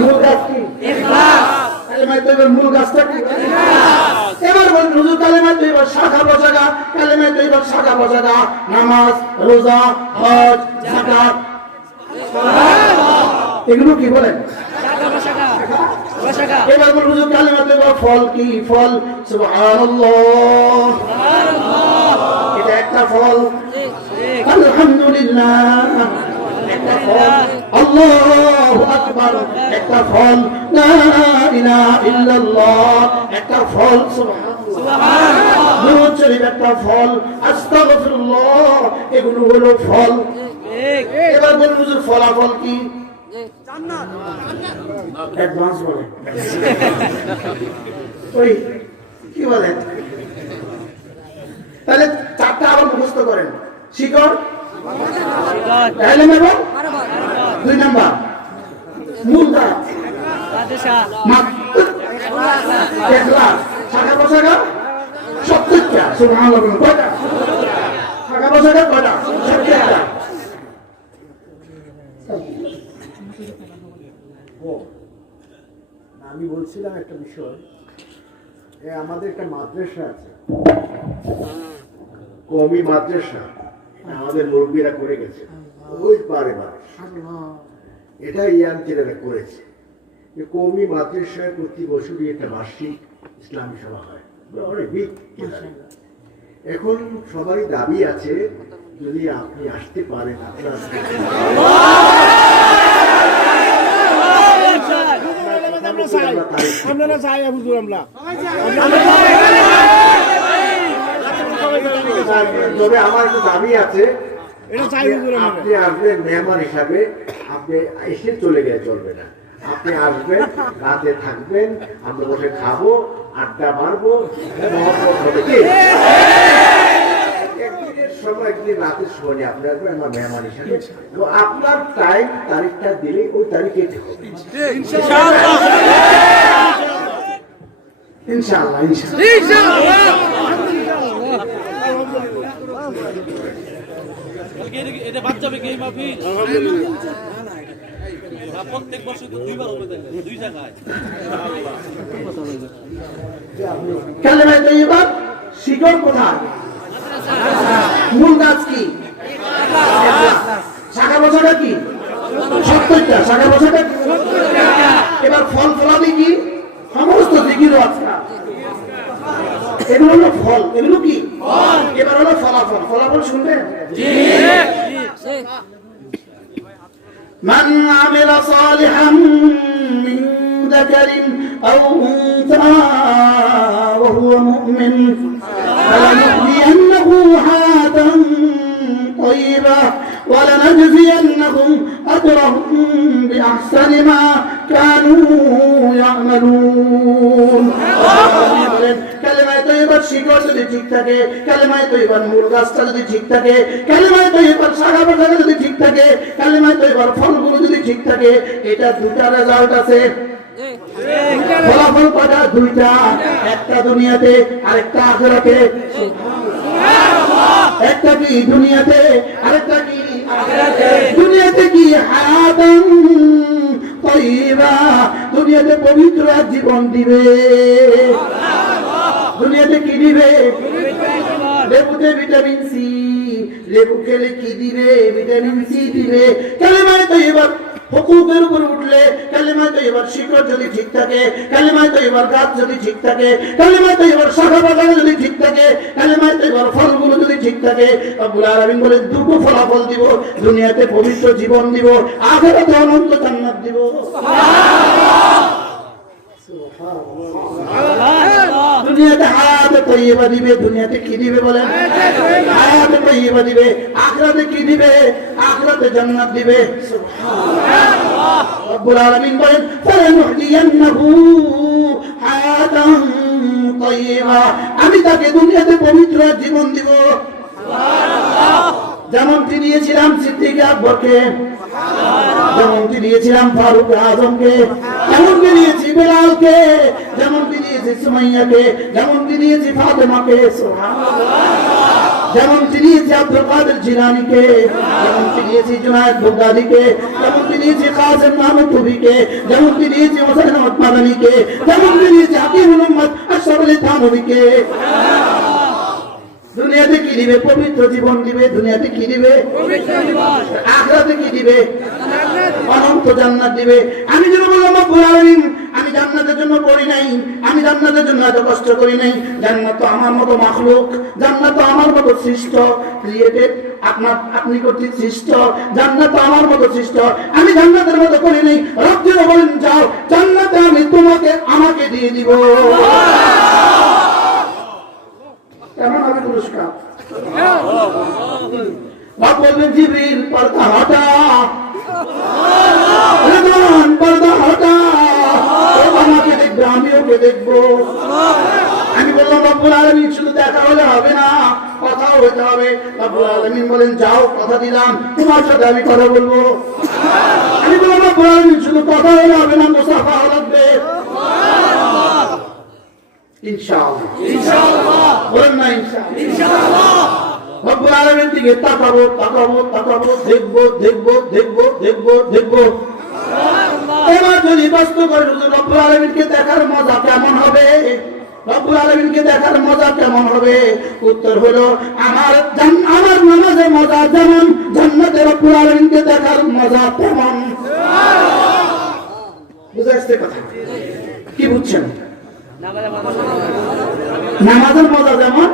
মূল গাছ কি? ইখলাস। কালেমায় তৈবার মূল গাছটা কি? ইখলাস। এবার বলুন হুজুর কালেমায় তৈবার শাখা প্রশাখা। কালেমায় তৈবার শাখা প্রশাখা নামাজ, রোজা, হজ, যাকাত। এগুলো কি বলেন? এবার বলুন হুজুর কালেমায় তৈবার ফল কি? ফল সুবহানাল্লাহ। এটা একটা ফল। আলহামদুলিল্লাহ একটা ফল। আল্লাহু আকবার একটা ফল। লা ইলাহা ইল্লাল্লাহ একটা ফল। সুবহানাল্লাহ। দুরূদ শরীফ একটা ফল। আস্তাগফিরুল্লাহ এগুলো হলো ফল। এবার বলুন হুজুর ফলাফল কি? জান্নাত। অ্যাডভান্স বলে। ওই কি বলেন? তাহলে 4টা আবার মুখস্থ করেন। শিকড়, ইলম এবং 2 নাম্বার মূল গাছ, ইখলাস। শাখা প্রশাখা 70টা। সুবহানাল্লাহ। কয়টা শাখা প্রশাখা? কয়টা? 70টা। আমি বলছিলাম একটা বিষয়, আমাদের একটা মাদ্রাসা আছে, কওমি মাদ্রাসা, আমাদের মুরব্বীরা করে গেছে ওই বারে এটা ইয়াং ছেলেরা করেছে। কওমি মাদ্রাসায় প্রতি বছরই একটা বার্ষিক ইসলামী সভা হয়, অনেক বিগ। এখন সবারই দাবি আছে যদি আপনি আসতে পারেন, আপনার তবে আমার একটু দাবি আছে, আপনি আসবেন মেহমান হিসাবে, আপনি এসে চলে গেলে চলবে না। আপনি আসবেন, রাতে থাকবেন, আমরা বসে খাবো, আড্ডা মারবো, মহব্বত হবে। কি একদিনের সময়, একদিন রাতের সময় আপনি আসবেন আমার মেহমান হিসাবে। তো আপনার টাইম তারিখটা দিলে ওই তারিখে হবে ইনশাআল্লাহ। ইনশাআল্লাহ। ইনশাআল্লাহ। এটা বাদ যাবে কি মাহফিল? প্রত্যেক বছর 2বার হবে, 2 জায়গায়। কালেমায়ে তৈয়বা শিকড় কোথায়? মূল গাছ কি? শাখা পোশাকা কি? 70টা। শাখা পোশাকা কি? এবার ফল ফলাদি কি? সমস্ত জিকির আজকা। এগুলো হলো ফল। এগুলো কি? এবার হলো ফলাফল। ফলাফল শুনবেন? من عمل صالحا من ذكر أو أنثى وهو مؤمن فلنحيينه حياة طيبة ولنجزينهم أجرهم بأحسن ما كانوا يعملون কালেমায়ে তৈয়বার শিকড় যদি ঠিক থাকে, কালেমায়ে তৈয়বার মূল গাছটা যদি ঠিক থাকে, কালেমায়ে তৈয়বার শাখা পোশাকা যদি ঠিক থাকে, কালেমায়ে তৈয়বার ফলগুলো যদি ঠিক থাকে, এটা দুটা রেজাল্ট আছে। ফলাফল কয়টা? দুইটা। একটা দুনিয়াতে আরেকটা আখিরাতে। একটা কি দুনিয়াতে, আরেকটা কি আখিরাতে। দুনিয়াতে কি? হায়াতান তাইয়্যিবা, দুনিয়াতে পবিত্র জীবন দিবে। দুনিয়াতে কি দিবে? লেবুতে ভিটামিন সি। লেবু খেলে কি দিবে? ভিটামিন সি দিবে। কালেমায়ে তৈয়বা হুকুকের উপর উঠলে, কালেমায়ে তৈয়বার শিকড় যদি ঠিক থাকে, কালেমায়ে তৈয়বার গাছ যদি ঠিক থাকে, কালেমায়ে তৈয়বার শাখা পোশাকা যদি ঠিক থাকে, কালেমায়ে তৈয়বার ফলগুলো যদি ঠিক থাকে, রব্বুল আলামিন বলেন দুটো ফলাফল দিব। দুনিয়াতে পবিত্র জীবন দিব, আখিরাতে অনন্ত জান্নাত দিব। দুনিয়াতে হায়াত তাইয়্যিবা দিবে। দুনিয়াতে কি দিবে বলেন? হায়াত তাইয়্যিবা দিবে। আখিরাতে কি দিবে? আখিরাতে জান্নাত দিবে। সুবহানাল্লাহ। রব্বুল আলামিন বলেন ফালানুহদিয়ান্নাহু হায়াতান তাইয়্যিবা, আমি তাকে দুনিয়াতে পবিত্র জীবন দিব। সুবহানাল্লাহ। যেমনটি দিয়েছিলাম সিদ্দিক আকবরকে, যেমনটি দিয়েছিলাম ফারুক আজমকে, যেমনটি দিয়েছি বেলালকে, যেমনটি দিয়েছি সুমাইয়াকে, যেমনটি দিয়েছি ফাতেমাকে, যেমনটি দিয়েছি আব্দুল কাদের জিলানীকে, যেমনটি দিয়েছি জুনায়েদ বাগদাদীকে, যেমনটি দিয়েছি কাসিম নানুতুবিকে, যেমনটি দিয়েছি হোসেন আহমদ মাদানীকে, যেমনটি দিয়েছি হাকিমুল উম্মত আশরাফ আলী থানভীকে। দুনিয়াতে কি দিবে? পবিত্র জীবন দিবে। দুনিয়াতে কি দিবে? পবিত্র জীবন। আখিরাতে কি দিবে? অনন্ত জান্নাত দিবে। আমি যেন বললাম রব্বুল আলামিন, আমি জান্নাতের জন্য পড়ি নাই, আমি জান্নাতের জন্য এত কষ্ট করি নাই। জান্নাত তো আমার মতো মাখলুক, জান্নাত তো আমার মতো সৃষ্ট, ক্রিয়েটেড, আপনি কর্তৃক সৃষ্ট। জান্নাত তো আমার মতো সৃষ্ট, আমি জান্নাতের মতো করি নাই। রব যেন বলেন যাও জান্নাতে আমি তোমাকে আমাকে দিয়ে দিব। কেমন হবে পুরস্কার? বাপ বলবেন জিবরিল পর্দা হটা, রেদওয়ান পর্দা হটা, ও আমাকে দেখবে আমি ওকে দেখবো। আমি বললাম রব্বুল আলামিন শুধু দেখা হলে হবে না, কথাও হতে হবে। রব্বুল আলামিন বলেন যাও কথা দিলাম তোমার সাথে আমি কথা বলবো। আমি বললাম রব্বুল আলামিন শুধু কথা হলে হবে না, মুসাফা লাগবে। ইনশাআল্লাহ, ইনশাআল্লাহ বলেন না ইনশাআল্লাহ, ইনশাআল্লাহ। রব্বুল আলামিনের দিকে তাকাবো, তাকাবো, তাকাবো, দেখবো, দেখবো, দেখবো, দেখবো, দেখবো। এবার যদি প্রশ্ন করে রব্বুল আলামিনকে দেখার মজা কেমন হবে? রব্বুল আলামিনকে দেখার মজা কেমন হবে? উত্তর হলো আমার নামাজের মজা যেমন, জান্নাতে রব্বুল আলামিনকে দেখার মজা তেমন। বুঝে আসছে কথা? কি বুঝছেন? নামাজের মজা যেমন,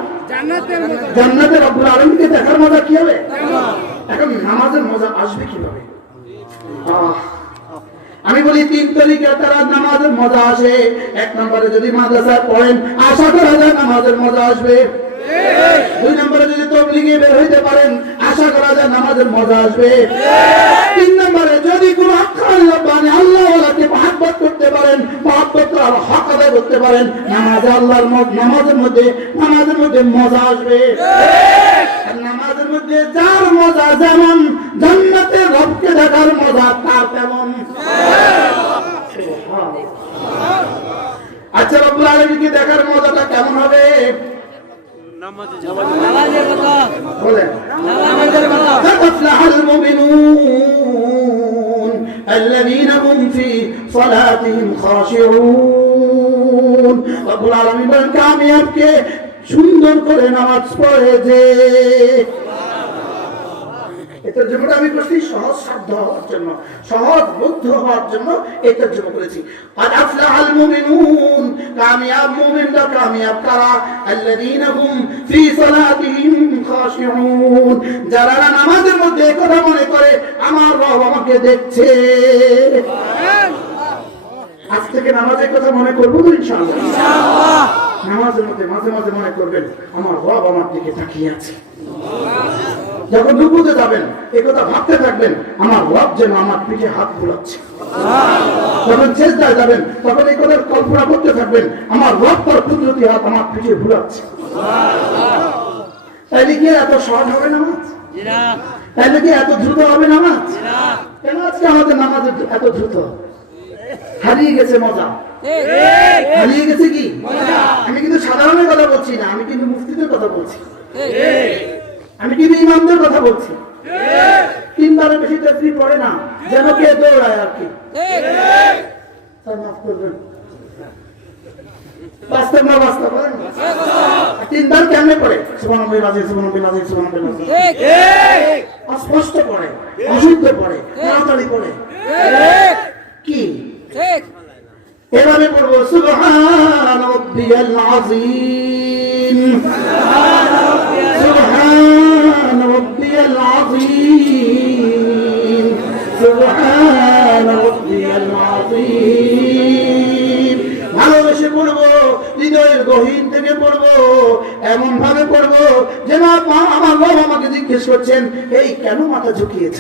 জান্নাতে রব্বুল আলামিনকে দেখার মজা কি হবে? এখন নামাজের মজা আসবে কিভাবে? আমি বলি 3 তরিকার দ্বারা নামাজের মজা আসে। 1 নম্বরে যদি মাদ্রাসায় পড়েন আশা করা যায় নামাজের মজা আসবে। 2 নম্বরে যদি তাবলীগে বের হইতে পারেন আশা করা যায় নামাজের মজা আসবে। 3 নম্বরে যদি কোন আখার রব্বানি আল্লাহওয়ালাকে মহব্বত করতে পারেন, মহব্বত আর হক আদায় করতে পারেন, নামাজের মধ্যে মজা আসবে। নামাজের মধ্যে যার মজা যেমন, জান্নাতে রবকে দেখার মজা তার তেমন। আচ্ছা রব্বুল আলামিনকে দেখার মজাটা কেমন হবে? বলেন আফলাহাল মুমিনুন الذين هم في صلاتهم خاشعون মুমিনুন রব্বুল আলামিন বলেন কামিয়াবকে সুন্দর করে নামাজ পড়ে যে এটা যেটা আমি করছি সহজ সাধ্য হওয়ার জন্য সহজ বুদ্ধ হওয়ার জন্য এটা জন্য করেছি আর আফলাহাল মুমিনুন কামিয়াব মুমিনরা কামিয়াব কারা আল্লাযীনা হুম ফি সালাতিহিম খাশিউন যারা নামাজের মধ্যে কথা মনে করে আমার রব আমাকে দেখছে আজ থেকে নামাজের কথা মনে করবো তো ইনশাআল্লাহ নামাজের মধ্যে মাঝে মাঝে মনে করবেন আমার রব আমার দিকে তাকিয়ে আছে যখন রুকুতে যাবেন এই কথা ভাবতে থাকবেন আমার রব যেন আমার পিঠে হাত বুলাচ্ছে যখন সিজদায় যাবেন তখন এই কথার কল্পনা করতে থাকবেন আমার রব তার কুদরতি হাত আমার পিঠে বুলাচ্ছে তাইলে কি এত সহজ হবে নামাজ তাইলে কি এত দ্রুত হবে নামাজ কেন আজকে আমাদের নামাজের এত দ্রুত হারিয়ে গেছে মজা হারিয়ে গেছে কি আমি কিন্তু সাধারণের কথা বলছি না আমি কিন্তু মুফতিদের কথা বলছি আমি কিন্তু ইমামদের কথা বলছি তিনবারের বেশি তাসবিহ পড়ে না যেন কে দৌড়ায় আর কি স্যার মাফ করবেন বাস্তব না বাস্তব তিনবার কেমনে পড়ে সুবহানাল্লাহি ওয়া বিহামদিহি সুবহানাল্লাহি অস্পষ্ট পড়ে অশুদ্ধ পড়ে তাড়াতাড়ি পড়ে কি এভাবে পড়বো সুবহান রাব্বিয়াল আযীম সুবহান রাব্বিয়াল আযীম সুবহান রাব্বিয়াল আযীম ভালোবেসে পড়বো হৃদয়ের গহীন থেকে পড়বো এমন ভাবে পড়বো যেন আমার রব আমাকে জিজ্ঞেস করছেন এই কেন মাথা ঝুঁকিয়েছ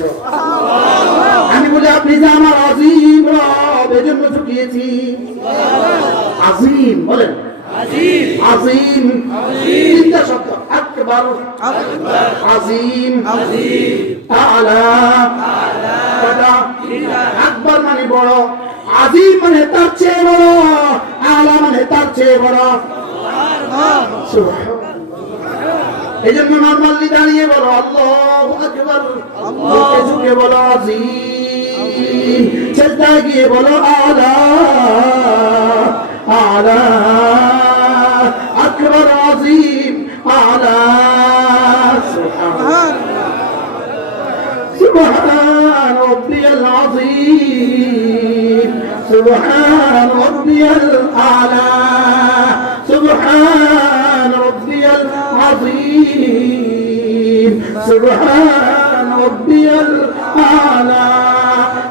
আমি বলি আপনি যে আমার আযীম রব এজন্য ঝুঁকিয়েছি আযীম বলেন আযীম তিনটা শব্দ আকবার আযীম আ'লা আকবার মানে বড় আযীম মানে তার চেয়ে বড় আ'লা মানে তার চেয়ে বড় সুবহানাল্লাহ এজন্য নরমালি দাঁড়িয়ে বলো আল্লাহু আকবার ঝুঁকে ঝুঁকে বলো আযীম সিজদায় গিয়ে বলো আ'লা আ'লা আকবার আযীম আ'লা সুবহান রাব্বিয়াল আযীম সুবহান রাব্বিয়াল আ'লা সুবহান রাব্বিয়াল আযীম সুবহান রাব্বিয়াল আ'লা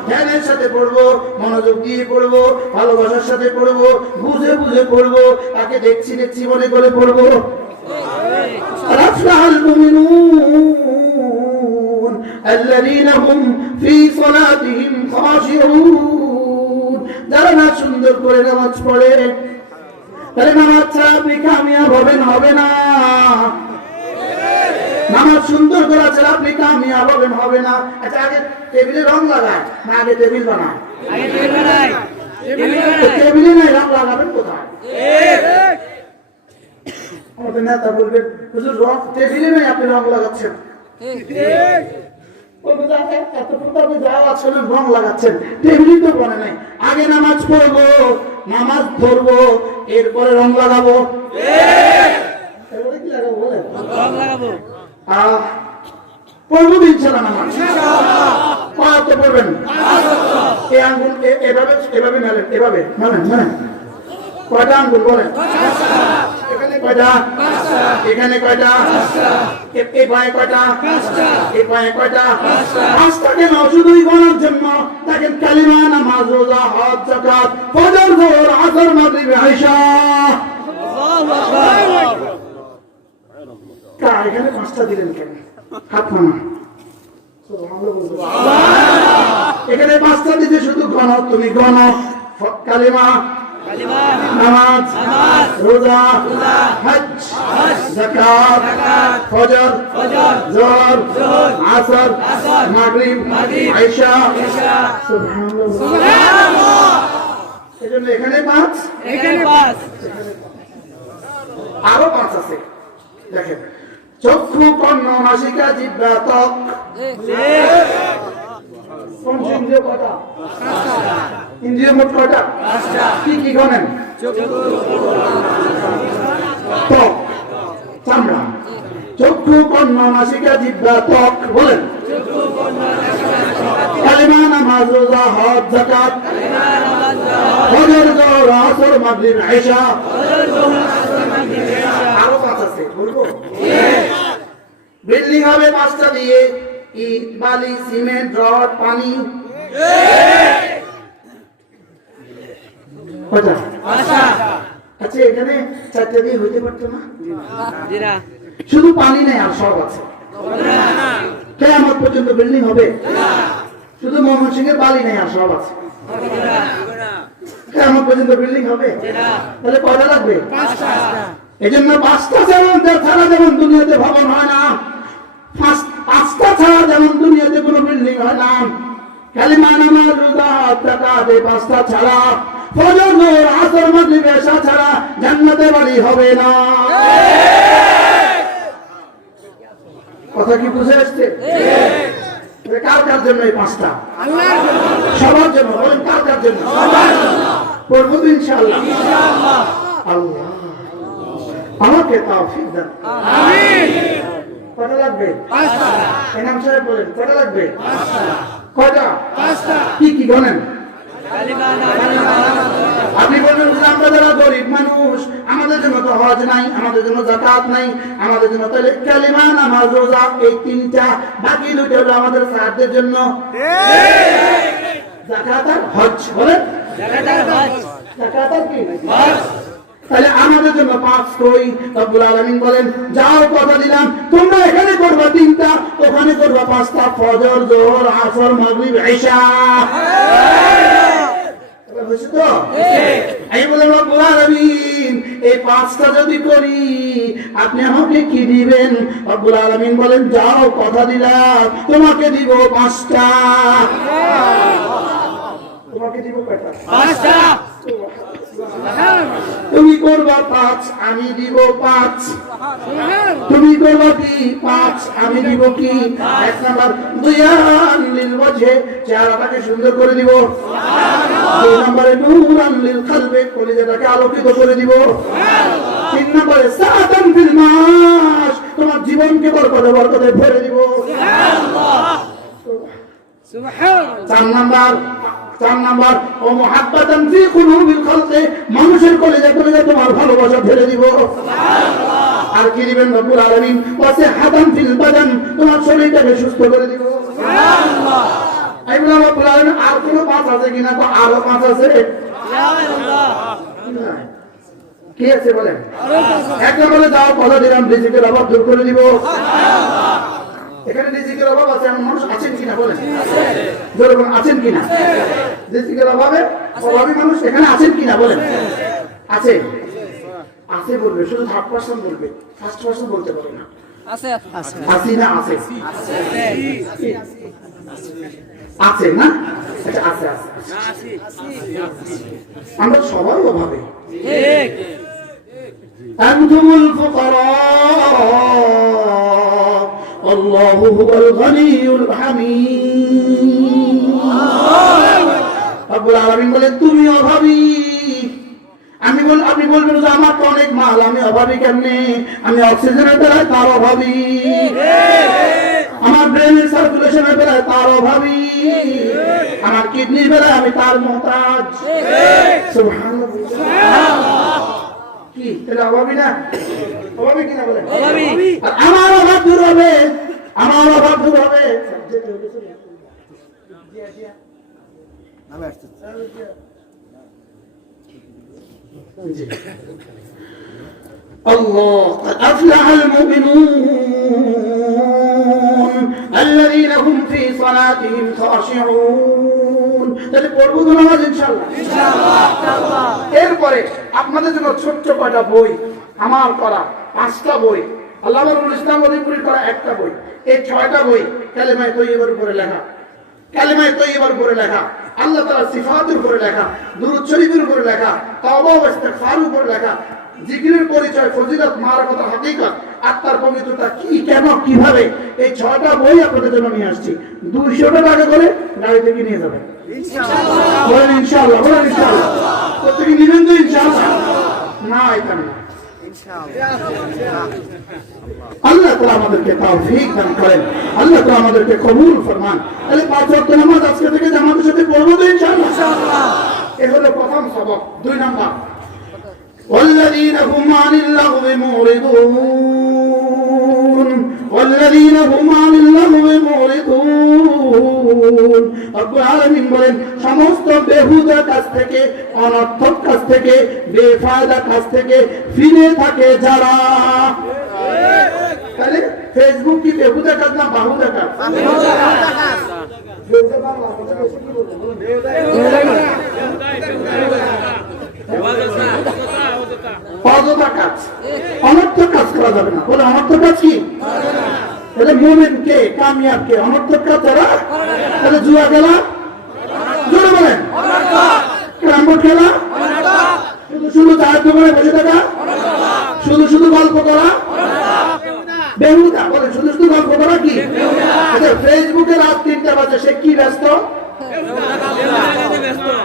ধ্যানের সাথে পড়বো মনোযোগ দিয়ে পড়বো ভালোবাসার সাথে পড়বো বুঝে বুঝে পড়বো তাকে দেখছি দেখছি মনে করে পড়বো আফলাহাল মুমিনুন আল্লাযীনা হুম ফি সালাতিহিম খাশিউন যারা না সুন্দর করে নামাজ পড়ে তাহলে নামাজ ছাড়া আপনি কামিয়াব হবে না নামাজ সুন্দর করা ছাড়া আপনি কামিয়াব হবে না আচ্ছা আগে টেবিলে রং লাগায় না আগে টেবিল বানায় টেবিলে নাই রং লাগাবেন কোথায় আমাদের নেতা বলবেন হুজুর রং টেবিলে নাই আপনি রং লাগাচ্ছেন রং লাগাচ্ছেন টেবিলই তো বলে নাই আগে নামাজ পড়বো নামাজ ধরবো এরপরে রং লাগাবো পড়বো ইনশাআল্লাহ নামাজ কত পড়বেন এই আঙ্গুল এভাবে এভাবে মেলেন এভাবে মেলেন কয়টা আঙ্গুল বলেন এখানে কয়টা এখানে কয়টা এই পায়ে কয়টা এই পায়ে কয়টা পাঁচটা কেন শুধুই গণার জন্য দেখেন কালিমা নামাজ রোজা হজ যাকাত ফজর যোহর আসর মাগরিব ইশা এখানে পাঁচটা দিলেন কেন হাত নামান এখানে পাঁচটা দিতে শুধু গণ তুমি গণ কালিমা নামাজ রোজা হজ যাকাত ফজর যোহর আসর মাগরিব ইশা সুবহানাল্লাহ এজন্য এখানে পাঁচ আরো পাঁচ আছে দেখেন চক্ষু কর্ণ নাসিকা জিহ্বা ত্বক ইন্দ্রিয় মোট কয়টা কি কি গণেন ত্বক, চামড়া। চক্ষু, কর্ণ, নাসিকা, জিহ্বা, ত্বক। বলেন কালিমা, নামাজ, রোজা, হজ, যাকাত, ফজর, যোহর, আসর, মাগরিব, ইশা। আরো 5 আছে, বলবো? বিল্ডিং হবে 5টা দিয়ে, ইট, বালি, সিমেন্ট, রড, পানি। কয়টা? আচ্ছা, এখানে 4টা দিয়ে হইতে পারতো না? শুধু পানি নেই আর সব আছে। কিয়ামত পর্যন্ত বিল্ডিং হবে? শুধু ময়মনসিংহের বালি নেই আর সব আছে। কিয়ামত পর্যন্ত বিল্ডিং হবে? তাহলে কয়টা লাগবে? 5টা। এজন্য 5টা ছাড়া যেমন দুনিয়াতে ভবন হয় না, 5টা ছাড়া যেমন দুনিয়াতে কোনো বিল্ডিং হয় না। কালিমা, নামাজ, রোজা, যাকাত, এই 5টা ছাড়া, ফজর, যোহর, আসর, মাগরিব, ইশা ছাড়া জান্নাতে বাড়ি হবে না। কথা কি বুঝে আসছে? কার কার জন্য এই 5টা? সবার জন্য। বলেন কার কার জন্য? পড়বো তো ইনশাআল্লাহ। আল্লাহ আমাকে তৌফিক দান। আমিন। কয়টা লাগবে? 5টা। এনাম সাহেব বলেন কয়টা লাগবে? 5টা। কয়টা? 5টা। কি কি গণেন? আপনি বলবেন আমরা যারা গরিব মানুষ, আমাদের জন্য তো হজ নাই, আমাদের জন্য যাকাত নাই, আমাদের জন্য তাহলে কালিমা, নামাজ, রোজা, এই 3টা। বাকি 2টা হলো আমাদের সাহায্যের জন্য। যাকাত আর হজ। বলেন যাকাত আর কি? হজ। তাহলে আমাদের জন্য 5 কই? রব্বুল আলামিন বলেন যাও, কথা দিলাম তোমরা এখানে করবা 3টা, ওখানে করবা 5টা। ফজর, যোহর, আসর, মাগরিব, ইশা। বুঝছো তো? আমি বললাম রব্বুল আলামিন এই 5টা যদি করি আপনি আমাকে কি দিবেন? রব্বুল আলামিন বলেন যাও, কথা দিলাম তোমাকে দিব 5টা। তোমাকে দিব কয়টা? 5টা। তুমি করবা 5, আমি দিব 5। তুমি করবা কি? 5, আমি দিব কি? 1 নাম্বার দুয়ান লিল ওয়াজহে, চেহারাটাকে সুন্দর করে দিব। 2 নম্বরে নূরান লিল কলবে, কলিজাটাকে আলোকিত করে দিব। 3 নম্বরে সাআতান ফিল মাস, তোমার জীবনকে বরকতে বরকতে ভরে দিব। সুবহানাল্লাহ। 4 নাম্বার ও মুহাব্বাতান ফি কুলুবিল খালকি, মানুষের কলিজা কলিজা তোমার ভালোবাসা ঢেলে দিব। সুবহানাল্লাহ। আর কি দিবেন রব্বুল আলামিন? ওয়া সিহাতান ফিল বাদান, তোমার শরীরটাকে সুস্থ করে দিব। সুবহানাল্লাহ। এই বলে রব্বুল আলামিন আর কোনো 5 আছে কিনা? তো আরো 5 আছে। সুবহানাল্লাহ। কি আছে বলেন? এক নম্বরে যাও, কথা দিলাম রিজিকের অভাব দূর করে দিব। সুবহানাল্লাহ। এখানে রিজিকের অভাব আছে এমন মানুষ আছেন কিনা? বলেন জোরে বলেন, আছেন কিনা? রিজিকের অভাবে অভাবী মানুষ এখানে আছেন কিনা? বলেন আছে। আছে বলবে, শুধু 3% বলবে, 1% বলতে পারে না। আছে আছে আছে না? আছে আছে না? আচ্ছা আছে আছে আমরা সবাই অভাবে। ঠিক। আনতুমুল ফুকারা আল্লাহু হুয়াল গনিয়ুল হামিদ। রব্বুল আলামিন বলে তুমি অভাবী। আপনি বলবেন যে আমার তো অনেক মাল, আমি অভাবী কেমনে? আমি অক্সিজেনের বেলায় তার অভাবী, আমার ব্রেনের সার্কুলেশনের বেলায় তার অভাবী, আমার কিডনির বেলায় আমি তার মুহতাজ। সুবহানাল্লাহ। কি তাহলে অভাবী না? অভাবী কিনা বলেন? অভাবী। আর আমার অভাব দূর হবে, আমার অভাব দূর হবে। الله قد أفلح المؤمنون الذين هم في صلاتهم خاشعون। তাহলে পড়বো তো নামাজ ইনশাআল্লাহ? ইনশাআল্লাহ। এরপরে আপনাদের জন্য ছোট্ট কয়টা বই আমার করা, 5টা বই, আল্লামা নুরুল ইসলাম ওলিপুরীর করা 1টা বই, এই 6টা বই কালেমায়ে তয়্যিবার উপরে লেখা, কালেমায়ে তয়্যিবার উপরে লেখা, আল্লাহ তাআলার সিফাতের উপরে লেখা, দুরূদ শরীফের উপরে লেখা, তাওবা ও ইস্তিগফারের উপরে লেখা, জিকিরের পরিচয়, ফজিলত, মারফত, হাকিকত, আত্মার পবিত্রতা কি, কেন, কিভাবে, এই 6টা বই আপনাদের জন্য নিয়ে আসছি। 200 টাকা করে গাড়ি থেকে নিয়ে যাবেন। বলেন ইনশাআল্লাহ, বলেন ইনশাআল্লাহ। প্রত্যেকে নেবেন তো ইনশাআল্লাহ? না, এখানে না। আল্লাহ তাআলা আমাদেরকে তৌফিক দান করেন, আল্লাহ তাআলা আমাদেরকে কবুল ফরমান। তাহলে 5 ওয়াক্ত নামাজ আজকে থেকে জামাতের সাথে পড়বো তো ইনশাআল্লাহ? এ হলো প্রথম সবক। 2 নাম্বার, والذين هم عن اللغو معرضون، والذين هم عن اللغو معرضون। রব্বুল আলামিন বলেন, সমস্ত বেহুদা কাজ থেকে, অনর্থক কাজ থেকে, বেফায়দা কাজ থেকে ফিরে থাকে যারা। তাহলে ফেসবুক কি বেহুদা কাজ না বাহুদা কাজ? বেহুদা বাংলা আমাদের দেশে কি বলবো? অযথা কাজ, অনর্থক কাজ করা যাবে না। বলে অনর্থক কাজ কি? তাহলে মুমিন কে, কামিয়াব কে? অনর্থক কাজ যারা। তাহলে জুয়া খেলা, জোরে বলেন, ক্যারামবোর্ড খেলা, শুধু শুধু চায়ের দোকানে বসে থাকা, শুধু শুধু গল্প করা, বেহুদা। বলেন শুধু শুধু গল্প করা কি? আচ্ছা, ফেসবুকে রাত 3টা বাজে সে কি ব্যস্ত?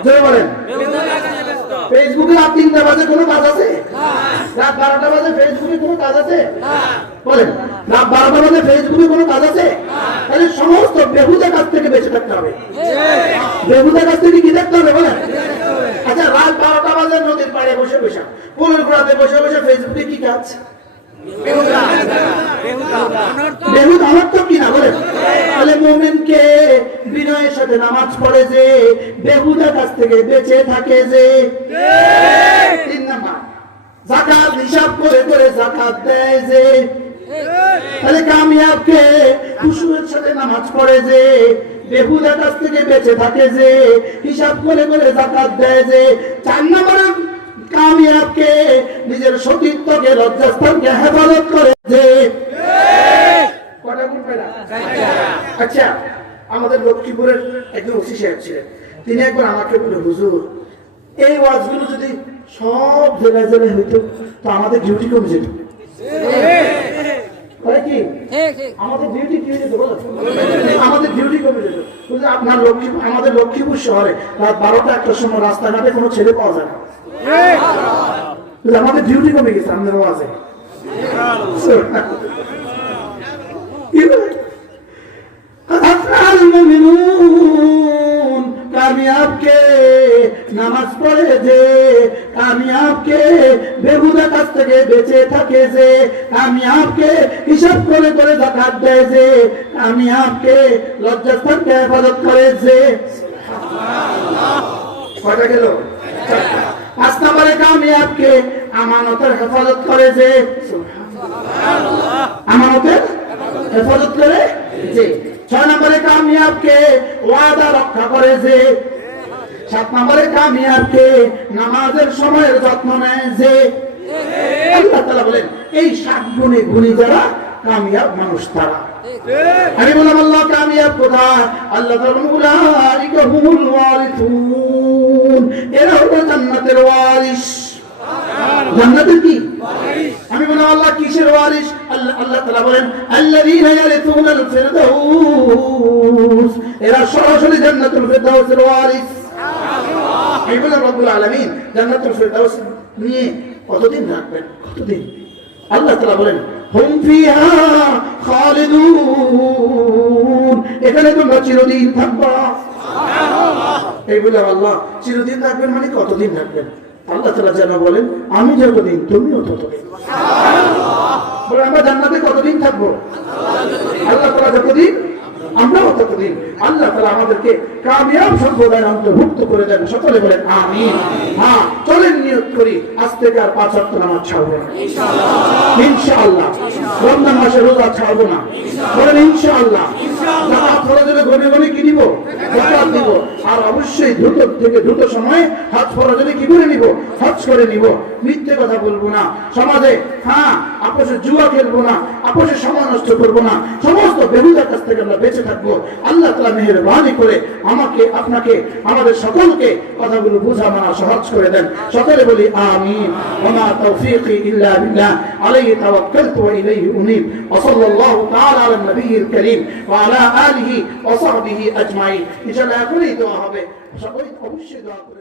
জোরে বলেন, ফেসবুকে রাত 3টা বাজে কোনো কাজ আছে? রাত 12টা বাজে ফেসবুকে কোনো কাজ আছে? বলেন, রাত 12টা বাজে ফেসবুকে কোনো কাজ আছে? তাহলে সমস্ত বেহুদা কাজ থেকে বেঁচে থাকতে হবে। বেহুদা কাজ থেকে কি থাকতে হবে? বলেন। আচ্ছা, রাত 12টা বাজে নদীর পাড়ে বসে বসে, পুলের ঘোড়াতে বসে বসে ফেসবুকে কি কাজ? বেহুদা, অনর্থক কিনা? বলেন। তাহলে মুমিনকে বিনয়ের সাথে নামাজ পড়ে যে, বেহুদা কাজ থেকে বেঁচে থাকে যে। 3 নাম্বার, যাকাত হিসাব করে করে যাকাত দেয় যে। তাহলে কামিয়াবকে খুশুয়ের সাথে নামাজ পড়ে যে, বেহুদা কাজ থেকে বেঁচে থাকে যে, হিসাব করে করে যাকাত দেয় যে। 4 নাম্বার, কামিয়াবকে নিজের সতীত্বকে, লজ্জাস্থানকে হেফাজত করে যে। কটা গুণ পেলা? আচ্ছা, আমাদের লক্ষ্মীপুরের একজন ওসি সাহেব ছিলেন, তিনি একবার আমাকে বলে, হুজুর এই ওয়াজগুলো যদি সব জেলায় জেলায় হইতো তো আমাদের ডিউটি কমে যেত। কি আমাদের ডিউটি কি হয়ে যেত? আমাদের ডিউটি কমে যেত। আপনার আমাদের লক্ষ্মীপুর শহরে রাত 12টা 1টার সময় রাস্তাঘাটে কোনো ছেলে পাওয়া যায় না। আমাদের ডিউটি কমে গেছে আমাদের ওয়াজে। কামিয়াবকে নামাজ পড়ে যে, কামিয়াবকে বেহুদা কাজ থেকে বেঁচে থাকে যে, কামিয়াবকে হিসাব করে করে যাকাত দেয় যে, কামিয়াবকে লজ্জাস্থানকে হেফাজত করে যে। কয়টা গেল? 5 নম্বরে, কামিয়াবকে আমানতের হেফাজত করে যে। আমানতের হেফাজত করে যে। 6 নম্বরে, কামিয়াবকে ওয়াদা রক্ষা করে যে। 7 নম্বরে, কামিয়াবকে নামাজের সময়ের যত্ন নেয় যে। আল্লাহ তাআলা বলেন, এই 7 গুণে গুণী যারা কামিয়াব মানুষ তারা। আমি বললাম, আল্লাহ কামিয়াব কোথায়? আল্লাহ তাআলা বলেন, উলাইকা হুমুল ওয়ারিসুন, এরা হলো জান্নাতের ওয়ারিস। জান্নাতের কি? আমি বললাম, আল্লাহ কিসের ওয়ারিস? আল্লাহ তাআলা বলেন, আল্লাযীনা ইয়ারিসুনাল ফিরদাউস, এরা সরাসরি জান্নাতুল ফিরদাউসের ওয়ারিস। আমি বললাম, রব্বুল আলামিন জান্নাতুল ফিরদাউস নিয়ে কতদিন রাখবেন? কতদিন? আল্লাহ তাআলা বলেন, হুম ফিহা খালিদুন, এখানে তোমরা চিরদিন থাকবা। এই বললাম, আল্লাহ চিরদিন থাকবেন মানে কতদিন থাকবেন? আল্লাহ তাআলা যেন বলেন, আমি যতদিন তুমিও ততদিন। বলে আমরা জান্নাতে কতদিন থাকবো? আল্লাহ তাআলা যতদিন আমরাও ততদিন। আল্লাহ তাআলা আমাদেরকে কামিয়াব সম্প্রদায়ের অন্তর্ভুক্ত করে দেন। সকলে বলেন আমিন। হ্যাঁ, চলেন নিয়ত করি আজ থেকে আর 5 ওয়াক্ত নামাজ ছাড়বো না ইনশাআল্লাহ। রমজান মাসে রোজা ছাড়বো না, বলেন ইনশাআল্লাহ। যাকাত ফরজে গনে গনে কি নিব? যাকাত দিব। আর অবশ্যই দ্রুত থেকে দ্রুত সময়ে হজ ফরজে কি করে নিব? হজ করে নিব। মিথ্যে কথা বলবো না সমাজে। হ্যাঁ, আপোষে জুয়া খেলবো না, আপোষে সময় নষ্ট করবো না। সমস্ত বেহুদার কাছ থেকে আমরা বেঁচে থাকবো। আল্লাহ তাআলা মেহেরবানি করে আমাকে, আপনাকে, আমাদের সকলকে কথাগুলো বোঝা মানা সহজ করে দেন। সকলে বলি আমিন। ওয়া মা তাওফীকি ইল্লা বিল্লাহ আলাইহি তাওয়াক্কালতু ওয়া ইলাইহি উনীব। ওয়া সাল্লাল্লাহু তাআলা আলা নবিয়্যিল কারীম ওয়া আলা আলিহি ওয়া সাহবিহি আজমাইন। ইনশাআল্লাহ এখনই দোয়া হবে, সবাই অবশ্যই দোয়া করে